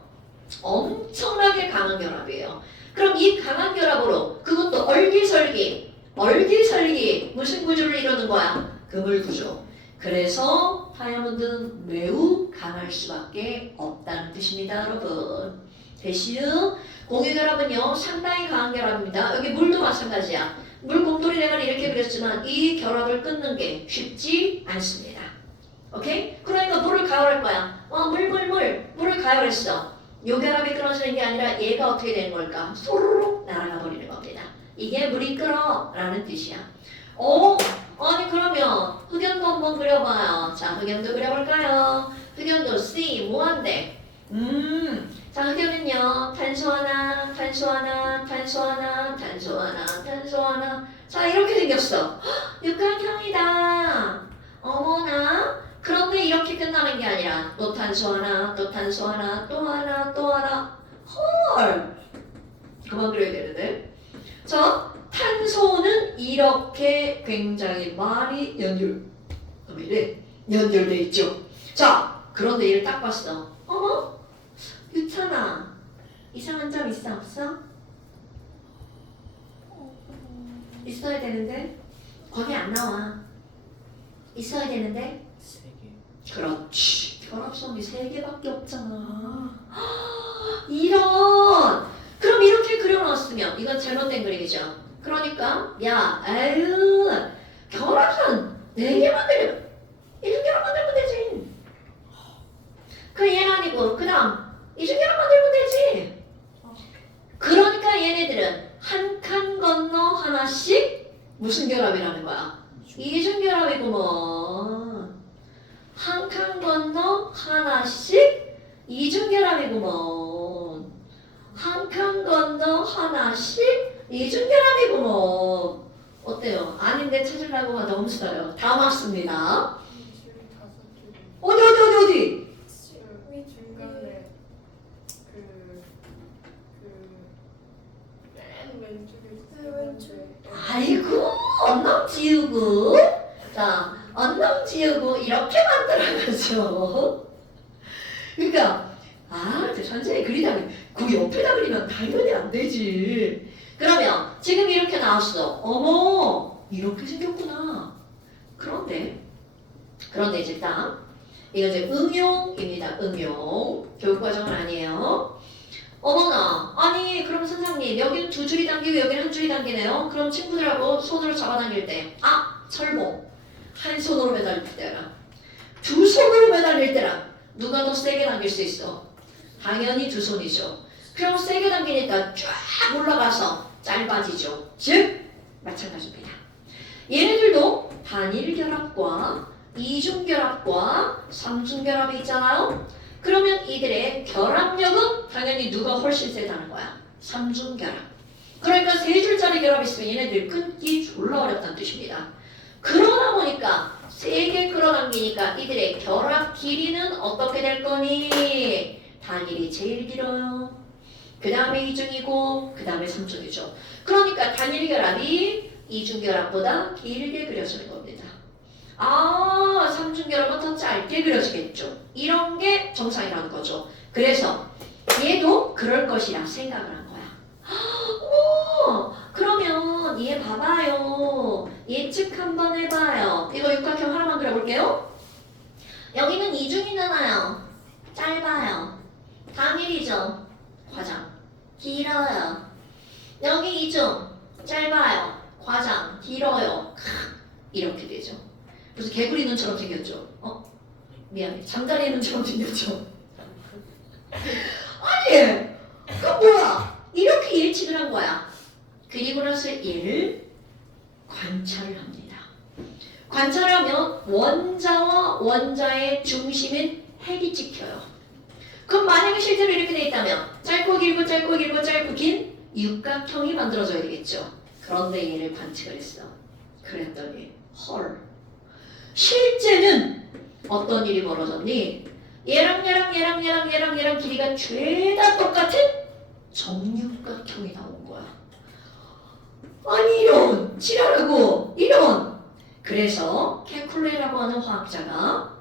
엄청나게 강한 결합이에요. 그럼 이 강한 결합으로 그것도 얼기설기 무슨 구조를 이루는 거야? 그물 구조. 그래서 다이아몬드는 매우 강할 수밖에 없다는 뜻입니다, 여러분. 대신 공유결합은요 상당히 강한 결합입니다. 여기 물도 마찬가지야. 물 곰돌이 대가리 이렇게 그렸지만 이 결합을 끊는 게 쉽지 않습니다. 오케이? 그러니까 물을 가열할 거야. 물을 가열했어. 요 결합이 끊어지는 게 아니라 얘가 어떻게 되는 걸까? 소르륵 날아가 버리는 겁니다. 이게 물이 끓어 라는 뜻이야. 아니 그러면 흑연도 한번 그려봐요. 자 흑연도 그려볼까요? 흑연도 C 뭐한데? 자 흑연은요 탄소 하나 자 이렇게 생겼어. 육각형이다. 어머나 그런데 이렇게 끝나는 게 아니라 또 탄소 하나 또 하나 헐 그만 그려야 되는데. 자 탄소는 이렇게 굉장히 많이 연결돼 있죠. 자 그런데 얘를 딱 봤어. 어머 유찬아 이상한 점 있어 없어? 있어야 되는데 거기 안 나와. 있어야 되는데 3개. 그렇지. 결합선이 3개밖에 없잖아. 이런. 그럼 이렇게 그려놨으면 이건 잘못된 그림이죠. 그러니까 결합선 4개 만들면 이중결합 만들면 되지. 그 얘는 아니고 그 다음 이중결합 만들면 되지. 그러니까 얘네들은 한 칸 건너 하나씩 무슨 결합이라는 거야? 이중결합이구먼. 한 칸 건너 하나씩 이중결합이구먼. 한 칸 건너 하나씩 이중결합이구먼. 어때요? 아닌데 찾으려고 하다 너무 써요. 다 맞습니다. 어디? 그 중간에 맨 왼쪽에 왼쪽. 아이고 언능 지우고 자 언능 지우고 이렇게 만들어가죠. 그러니까 저 선생님이 그리다면 그 옆에다 그리면 당연히 안 되지. 그러면 지금 이렇게 나왔어. 어머 이렇게 생겼구나. 그런데 이제 딱 이거 이제 응용입니다. 응용 교육과정은 아니에요. 어머나 아니 그럼 선생님 여기는 2줄이 당기고 여기는 1줄이 당기네요. 그럼 친구들하고 손으로 잡아당길 때 철봉 한 손으로 매달릴 때랑 두 손으로 매달릴 때랑 누가 더 세게 당길 수 있어? 당연히 두 손이죠. 그럼 세게 당기니까 쫙 올라가서 짧아지죠. 즉 마찬가지입니다. 얘네들도 단일결합과 이중결합과 삼중결합이 있잖아요. 그러면 이들의 결합력은 당연히 누가 훨씬 세다는 거야? 삼중결합. 그러니까 세 줄짜리 결합이 있으면 얘네들 끊기 졸라 어렵다는 뜻입니다. 그러다 보니까 세게 끌어당기니까 이들의 결합 길이는 어떻게 될 거니? 단일이 제일 길어요. 그 다음에 이중이고 그 다음에 삼중이죠. 그러니까 단일 결합이 이중 결합보다 길게 그려지는 겁니다. 아, 삼중 결합은 더 짧게 그려지겠죠. 이런 게 정상이라는 거죠. 그래서 얘도 그럴 것이라 생각을 한 거야. 오, 그러면 얘 봐봐요. 예측 한번 해봐요. 이거 육각형 하나만 그려볼게요. 여기는 이중이잖아요. 짧아요. 단일이죠. 과장. 길어요. 여기 이중. 짧아요. 과장. 길어요. 이렇게 되죠. 무슨 개구리 눈처럼 생겼죠. 미안해. 장다리 눈처럼 생겼죠. 아니, 그건 뭐야? 이렇게 예측을 한 거야. 그리고 나서 얘를 관찰을 합니다. 관찰을 하면 원자와 원자의 중심인 핵이 찍혀요. 그럼 만약에 실제로 이렇게 돼 있다면 짧고 길고 짧고 길고 짧고 긴 육각형이 만들어져야 되겠죠. 그런데 얘를 관측을 했어. 그랬더니 헐. 실제는 어떤 일이 벌어졌니? 얘랑 길이가 죄다 똑같은 정육각형이 나온 거야. 아니 이런 지랄하고 이런. 그래서 케쿨레라고 하는 화학자가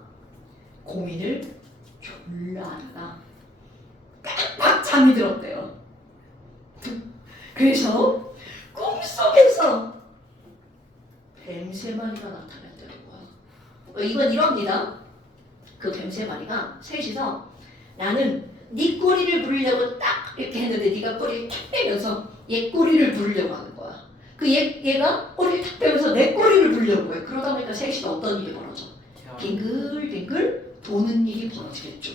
고민을 졸라 하다가 딱 잠이 들었대요. 그래서 꿈속에서 뱀 3마리가 나타났다는 거야. 이건 이럽니다. 그 뱀 3마리가 셋이서 나는 네 꼬리를 물으려고 딱 이렇게 했는데 네가 꼬리를 탁 빼면서 얘 꼬리를 물으려고 하는 거야. 얘가 꼬리를 탁 빼면서 내 꼬리를 물으려고 해. 그러다 보니까 셋이서 어떤 일이 벌어져? 빙글빙글 도는 일이 벌어지겠죠.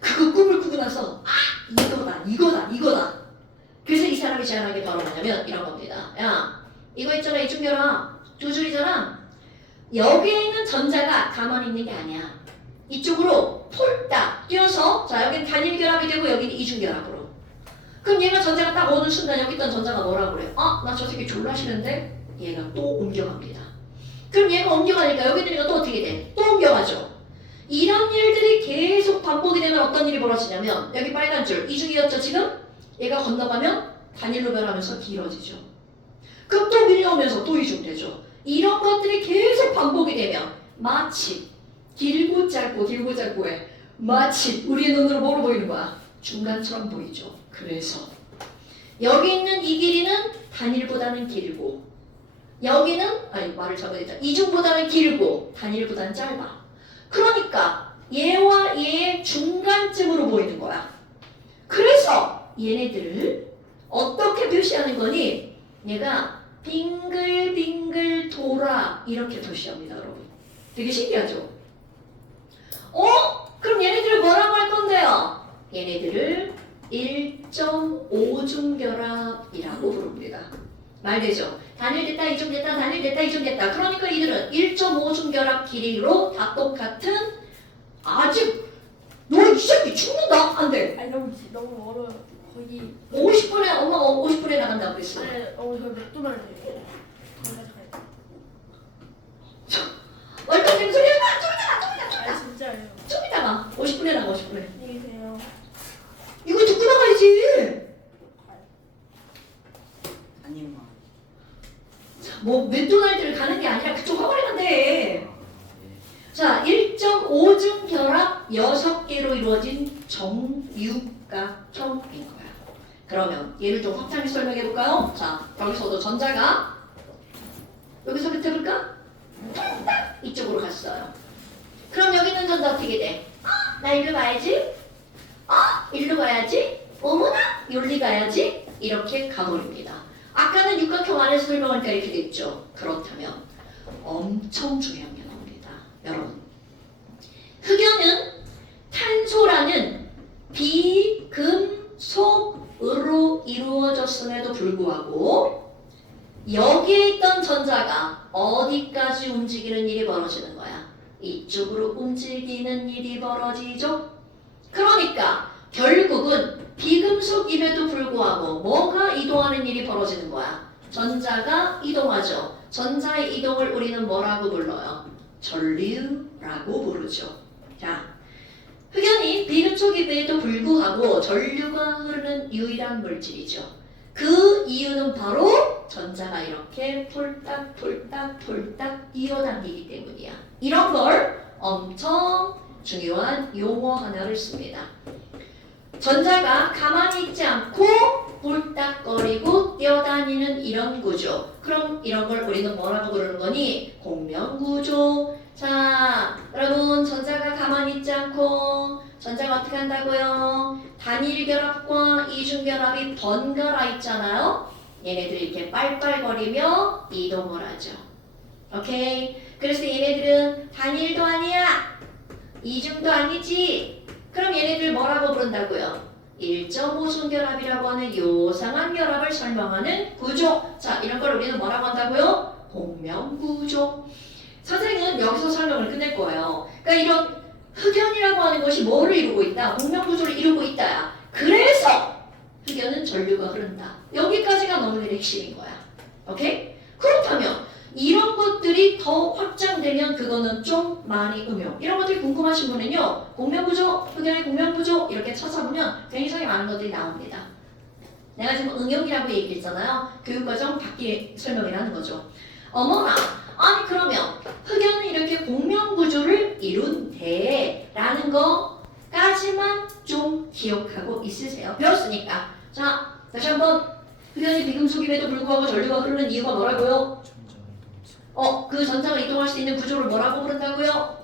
그거 꿈을 꾸고 나서 이거다. 그래서 이 사람이 제안한 게 바로 뭐냐면 이런 겁니다. 야, 이거 있잖아, 이중결합 두 줄이잖아. 여기에 있는 전자가 가만히 있는 게 아니야. 이쪽으로 폴딱 뛰어서 자 여기는 단일결합이 되고 여기는 이중결합으로. 그럼 얘가 전자가 딱 오는 순간 여기 있던 전자가 뭐라고 그래? 나 저 새끼 졸라 싫은데 얘가 또 옮겨갑니다. 그럼 얘가 옮겨가니까 여기 있는 애가 또 어떻게 돼? 또 옮겨가죠. 이런 일들이 계속 반복이 되면 어떤 일이 벌어지냐면 여기 빨간 줄 이중이었죠 지금? 얘가 건너가면 단일로 변하면서 길어지죠. 그럼 또 밀려오면서 또 이중되죠. 이런 것들이 계속 반복이 되면 마치 길고 짧고에 마치 우리의 눈으로 뭐로 보이는 거야? 중간처럼 보이죠. 그래서 여기 있는 이 길이는 단일보다는 길고 여기는 말을 잘못했다. 이중보다는 길고 단일보다는 짧아. 그러니까 얘와 얘의 중간쯤으로 보이는 거야. 그래서 얘네들을 어떻게 표시하는 거니? 얘가 빙글빙글 돌아 이렇게 표시합니다, 여러분. 되게 신기하죠? 그럼 얘네들을 뭐라고 할 건데요? 얘네들을 1.5중결합이라고 부릅니다. 말되죠? 단일됐다, 이중됐다, 단일됐다, 이중됐다. 그러니까 이들은 1.5중결합 길이로 다 똑같은 아직 너 이 새끼 죽는다? 안 돼. 아니 너무 멀어요. 거기 50분에 엄마가 50분에 나간다고 그랬어. 저 맥도날드 얼떨결에 소리 하지 마! 아 진짜예요. 좀 이따가 50분에 나가 50분에. 안녕히 계세요. 이거 듣고 나가야지. 아니면 뭐 맥도날드를 가는 게 아니라 그쪽 화관에 간대. 자, 1.5중 결합 6개로 이루어진 정육각형인 거야. 그러면 얘를 좀 확장해 설명해 볼까요? 자, 여기서도 전자가 여기서 밑에 볼까? 딱 이쪽으로 갔어요. 그럼 여기 있는 전자 어떻게 돼? 나 일로 가야지. 일로 가야지. 어머나, 여기 가야지. 이렇게 가버립니다. 아까는 육각형 안에서 설명하니까 이렇게 됐죠. 그렇다면 엄청 중요한 게 나옵니다. 여러분. 흑연은 탄소라는 비금속으로 이루어졌음에도 불구하고 여기에 있던 전자가 어디까지 움직이는 일이 벌어지는 거야? 이쪽으로 움직이는 일이 벌어지죠? 그러니까 결국은 비금속임에도 불구하고 뭐가 이동하는 일이 벌어지는 거야? 전자가 이동하죠. 전자의 이동을 우리는 뭐라고 불러요? 전류라고 부르죠. 자, 흑연이 비금속임에도 불구하고 전류가 흐르는 유일한 물질이죠. 그 이유는 바로 전자가 이렇게 폴딱폴딱 이어다니기 때문이야. 이런 걸 엄청 중요한 용어 하나를 씁니다. 전자가 가만히 있지 않고 폴딱거리고 뛰어다니는 이런 구조. 그럼 이런 걸 우리는 뭐라고 부르는 거니? 공명구조. 자, 여러분 전자가 가만히 있지 않고 전자가 어떻게 한다고요? 단일 결합과 이중 결합이 번갈아 있잖아요. 얘네들이 이렇게 빨빨거리며 이동을 하죠. 오케이? 그래서 얘네들은 단일도 아니야. 이중도 아니지. 그럼 얘네들 뭐라고 부른다고요? 1.5중 결합이라고 하는 요상한 결합을 설명하는 구조. 자, 이런 걸 우리는 뭐라고 한다고요? 공명구조. 선생님은 여기서 설명을 끝낼 거예요. 그러니까 이런 흑연이라고 하는 것이 뭐를 이루고 있다? 공명구조를 이루고 있다야. 그래서 흑연은 전류가 흐른다. 여기까지가 너희들의 핵심인 거야. 오케이? 그렇다면 이런 것들이 더 확장되면 그거는 좀 많이 응용. 이런 것들이 궁금하신 분은요. 공명구조, 흑연의 공명구조 이렇게 찾아보면 굉장히 많은 것들이 나옵니다. 내가 지금 응용이라고 얘기했잖아요. 교육과정 바뀌 설명이라는 거죠. 어머나, 아니 그러면 흑연은 이렇게 공명구조를 이룬대 라는 거까지만 좀 기억하고 있으세요. 배웠으니까. 자, 다시 한번 흑연이 비금속임에도 불구하고 전류가 흐르는 이유가 뭐라고요? 그 전자가 이동할 수 있는 구조를 뭐라고 부른다고요?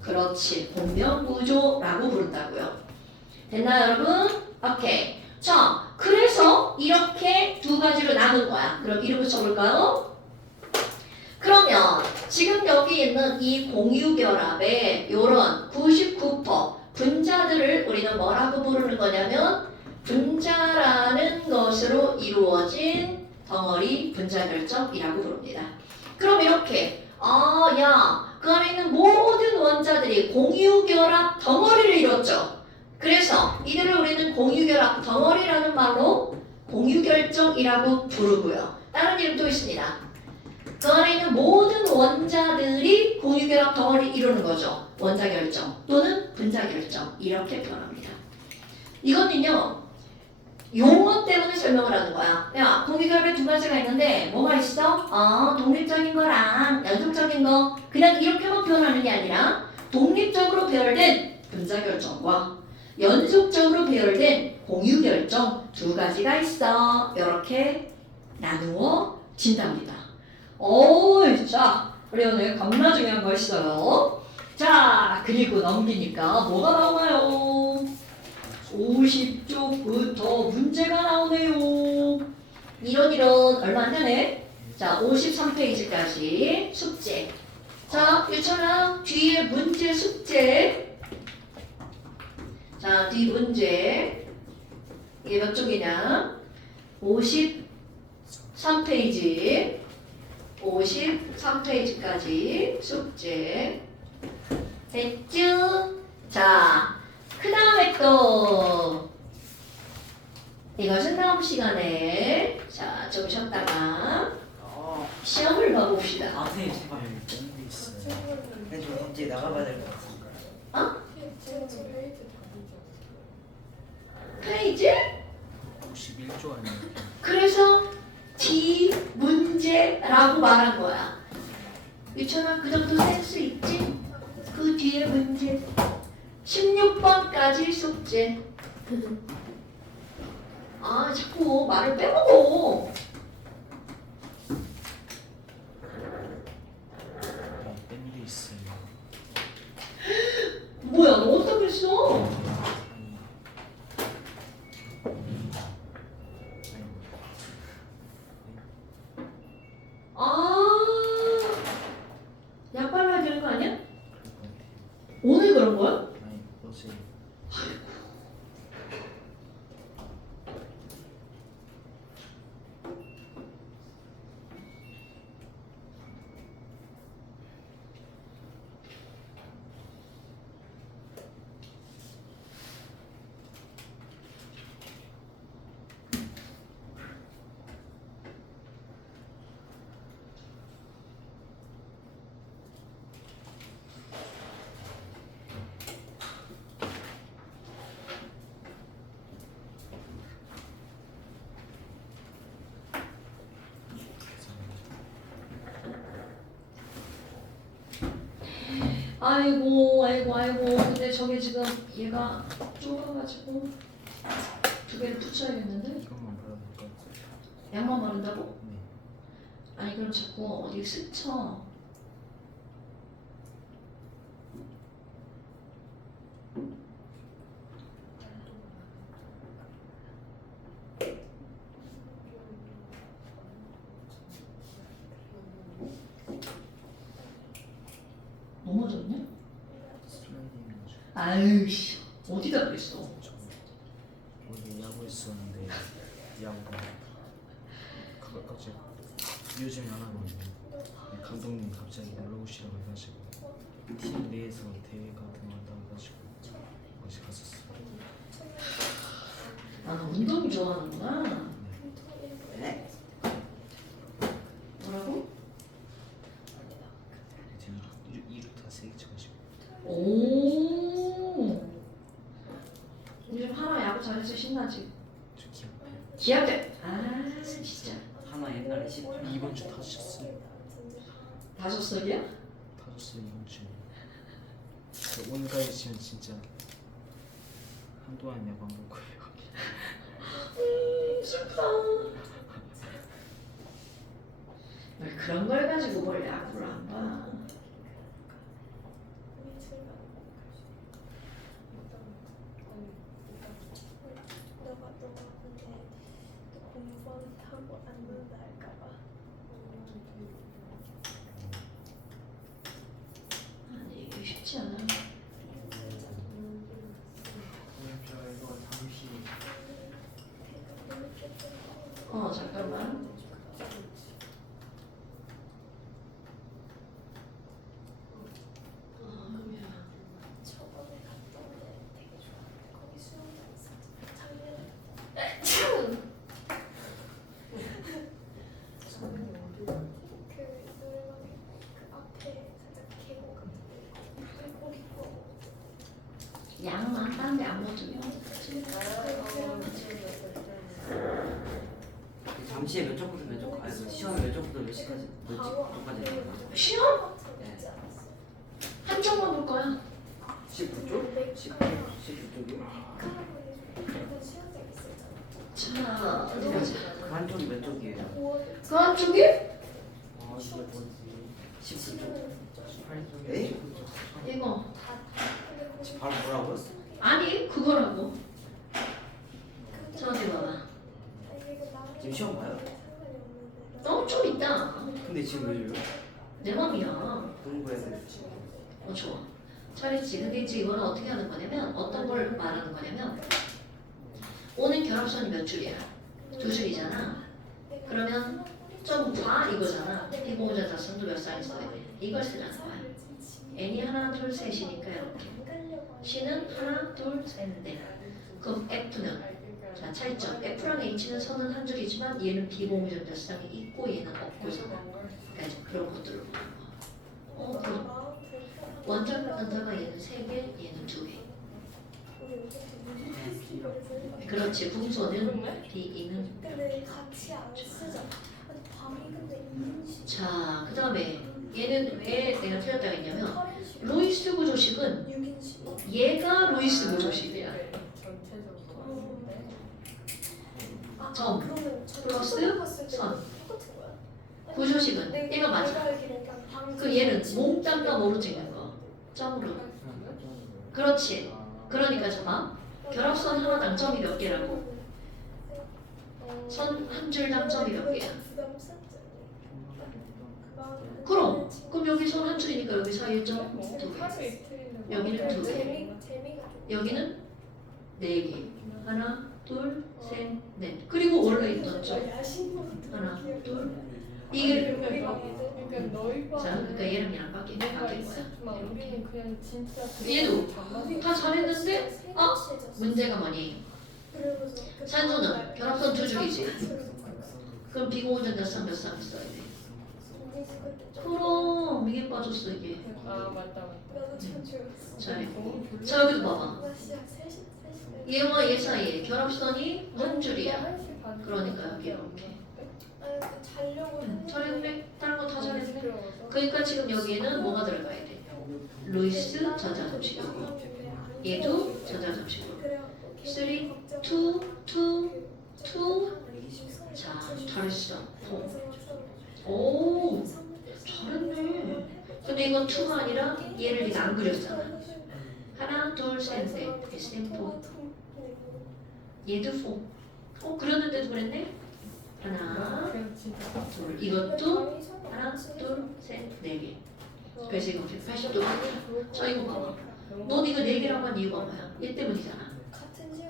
그렇지, 공명구조라고 부른다고요. 됐나요, 여러분? 오케이. 자, 그래서 이렇게 두 가지로 나눈 거야. 그럼 이름 붙여볼까요? 그러면 지금 여기 있는 이 공유결합의 요런 99% 분자들을 우리는 뭐라고 부르는 거냐면 분자라는 것으로 이루어진 덩어리 분자결정이라고 부릅니다. 그럼 이렇게 그 안에 있는 모든 원자들이 공유결합 덩어리를 이뤘죠. 그래서 이들을 우리는 공유결합 덩어리라는 말로 공유결정이라고 부르고요. 다른 이름도 있습니다. 그 안에 있는 모든 원자들이 공유결합 덩어리를 이루는 거죠. 원자결정 또는 분자결정 이렇게 표현합니다. 이거는요. 용어 때문에 설명을 하는 거야. 야, 공유결합에 두 가지가 있는데 뭐가 있어? 독립적인 거랑 연속적인 거. 그냥 이렇게만 표현하는 게 아니라 독립적으로 배열된 분자결정과 연속적으로 배열된 공유결정 두 가지가 있어. 이렇게 나누어 진답니다. 자, 우리 오늘 겁나 중요한 거 있어요. 자, 그리고 넘기니까 뭐가 나오나요? 50쪽부터 문제가 나오네요. 이런 얼마 안 되네. 자, 53페이지까지 숙제. 자, 유천아 뒤에 문제 숙제. 자, 뒤 문제. 이게 몇 쪽이냐? 53페이지. 53페이지까지 숙제. 됐죠? 자, 그 다음에 또 이것은 다음 시간에 자, 좀 쉬었다가 시험을 봐봅시다. 선생님 제발 땡데 있어요. 근데 저 이제 나가봐야 될 것 같아요. 페이지? 51조 아니에요? 그래서 뒤 문제라고 말한 거야. 유천아 그 정도 센스 있지? 그 뒤에 문제 16번까지 숙제. 자꾸 말을 빼먹어. 땡데 있어요. 뭐야 너 어디다 그랬어? 약 발라야 되는 거 아니야? 오늘 그런 거야? 아니 어제 아이고 아이고 아이고 근데 저게 지금 얘가 좁아가지고 두 개를 붙여야겠는데? 이것만 바라볼 것 같아요. 양만 바른다고? 네. 아니 그럼 자꾸 어디 스쳐 넘어졌냐? 슬라이딩 중. 아유씨 어디다 그랬어? 저 원래 야구했었는데 야구가 그거 갑자기 요즘에 안 하거든요. 감독님 갑자기 올라오시라고 해가지고 팀 내에서 대회 같은 거 한다고 해가지고 거기서 갔었어요. 나는 운동 좋아하는구나. 네? 뭐라고? 이제 이루 다 세게 쳐가지고 오. 요즘 하나 야구 잘해서 신나지? 저 기합해요. 기합대. 아 진짜. 하나 옛날에 18. 이번 주 타셨어요. 5살이야? 타셨어요 이번 주. 오늘까지 지금 진짜 한동안 야구 안볼 거예요. 슬프다. 왜 그런 걸 가지고 뭘 야구를 안 봐? 너가 근데 또 공부하고 안 논다 할까봐. 아니 이게 쉽지 않아. 이거 잠시 잠깐만. 저번에 갔던데 되게 좋았는데 거기 수영장 있었잖아. 작년에 그 노래방에 그 앞에 살짝 계곡 같은 데 있고 거기 있고 양만 딴데 안 먹으면 잠시에 몇 쪽부터 몇 쪽? 아니 그 시험에 몇 쪽부터 몇 시까지? 몇 쪽까지 있는 거야? 시험? 있지 않았어? 한쪽만 볼 거야. 19쪽? 19쪽이요? 그 수영장 있었잖아. 자 어디 가자. 그 한쪽이 몇 쪽이에요? 5월 그 한쪽이? 아 이게 뭐지? 19쪽? 18쪽? 에? 이거 근데 거기 바로 뭐라고요? 아니 그거라고. 저 어디 봐봐. 지금 시험 봐요? 좀 있다. 근데 지금 왜 줘요? 내 맘이야. 공부해야 돼. 좋아. 잘했지. 근데 이제 이거는 어떻게 하는 거냐면 어떤 걸 말하는 거냐면 오늘 결합선이 몇 줄이야? 2줄이잖아. 그러면 점과 이거잖아. 이 보호자 자선도 몇 살 있어야 돼? 이걸 쓰라는 거야. n이 하나 둘 셋이니까 이렇게. c는 하나 둘 셋 넷. 그럼 f는 자 차이점. F랑 H는 선은 한 줄이지만 얘는 비공유전 대상이 있고 얘는 없고잖아. 그러니까 그런 것들을 보는 거. 그 원점 단타가 얘는 3개, 얘는 2개. 그렇지. 분소는 D는 근데 같이 안 쓰잖아. 아니 밤이 근데 인식 자, 그 다음에 얘는 왜 내가 틀렸다고 했냐면 파란색 로이스 구조식은 6인식 얘가 로이스 구조식이야. 전체적으로 점, 그러면 플러스 선. 똑같은 거야? 아니, 구조식은 얘가 맞아. 내가 알기로는 그냥 방 그 얘는 몽땅과 뭐로 찍는 거? 점으로. 그렇지. 그러니까 잠깐 결합선 하나당 점이 몇 개라고? 선 한 줄당 점이 몇 개야? 그럼 여기 선 한 줄이니까 여기 사이에 점 두 개. 하루 이틀이면 여기는 두 개. 재미가 좀. 여기는 네 개. 하나, 둘, 셋, 넷. 그리고 올라있던 점. 하나, 둘. 이게 그러니까 너희 반. 자, 그러니까 얘랑 얘랑 바뀐 내가 거야. 있었지만 우리는 그냥 진짜. 얘도 반만 다 잘했는데 문제가 뭐니? 산소는 결합선 두 줄이지. 그럼 비공유전자쌍 몇 쌍 있어야 돼? 그럼 이게 빠졌어 이게. 아 맞다. 나도 참 좋았어. 잘해. 너무 졸려. 자 여기도 봐봐. 나 진짜 셋이 얘와 얘 사이에 결합선이 한 줄이야. 1시 반. 그러니까 여기 이렇게. 아니 그 자려고 했는데 잘했네. 다른 거 다 잘했네. 시끄러워서. 그러니까 지금 여기에는 뭐가 들어가야 돼? 루이스 전자점식이고 얘도 전자점식으로. 3, 2, 2, 2. 자, 잘했어. 오, 잘했네. 근데 이건 2가 아니라 얘를 네가 안 그렸잖아. 하나, 둘, 셋, 넷. SM4. 얘도 4. 그렸는데도 그랬네? 하나, 그냥 진짜. 둘. 이것도 하나, 둘, 셋, 네 개. 그래서 이거 180도. 자, 이거 봐봐. 넌 이거 4개라고 한 이유가 뭐야? 얘 때문이잖아.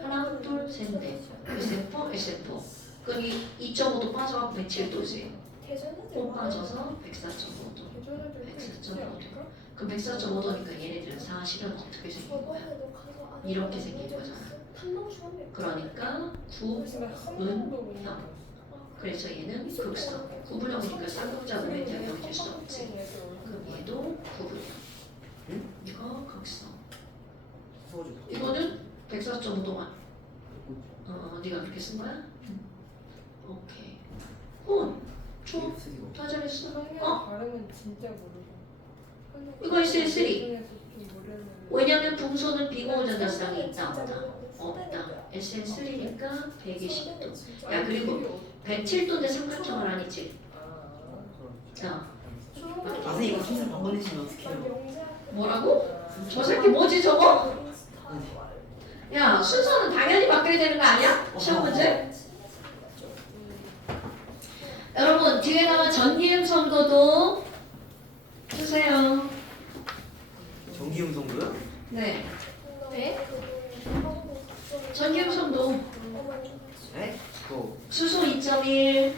하나, 둘, 셋, 넷. SM4, SM4. 그럼 이 2.5도 빠져갖고 107도지. 5 빠져서 104.5도. 104.5도. 그럼 104.5도니까 얘네들은 사실은 어떻게 생긴 거야? 이렇게 생긴 거잖아. 그러니까 9, 그래서 얘는 극성. 구분형이니까 쌍극자고 멘트가 여기 될 수 없지. 그럼 얘도 구분형. 이거 극성. 이거는 104.5도만. 네가 그렇게 쓴 거야? 오케이. 좋아. 다 잘했어. 발음은 진짜 모르고. 이거 SN3. 중에서 좀 모르는. 왜냐면 분소는 비공유전자쌍이 있다 없다? 없다. SN3니까 120도. 야 그리고 107도인데 삼각형을 아니지. 자 선생님 이거 선생님 바꿔 내시면 어떡해요? 뭐라고? 저 새끼 뭐지 저거? 야 순서는 당연히 바뀌어야 되는 거 아니야? 시험 문제? 여러분 뒤에다가 전기음 선도도 주세요. 전기음 정도요? 네. 전기음 선도 네? 그거 수소 2.1,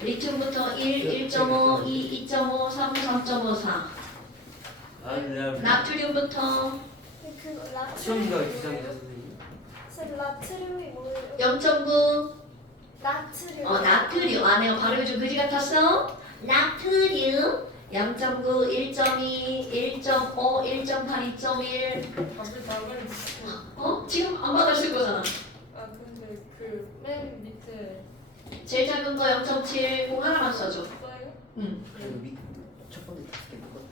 리튬부터 1, 1.5, 2, 2.5, 3, 3.54. 나트륨부터 시험 기간이 주장이죠 선생님? 나트륨이 뭐예요? 0.9. 나트륨. 나트륨. 내가 발음이 좀 그지 같았어? 나트륨. 0.9, 1.2, 1.5, 1.8, 2.1. 답을 나가는. 지금 안 받았을 거잖아. 아 근데 그 맨 밑에 제일 작은 거 0.7. 공 하나만 써줘. 써요? 응. 첫 번째 다섯 개 먹었다.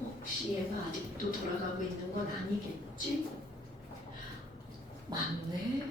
혹시 얘가 아직도 돌아가고 있는 건 아니겠지? 맞네.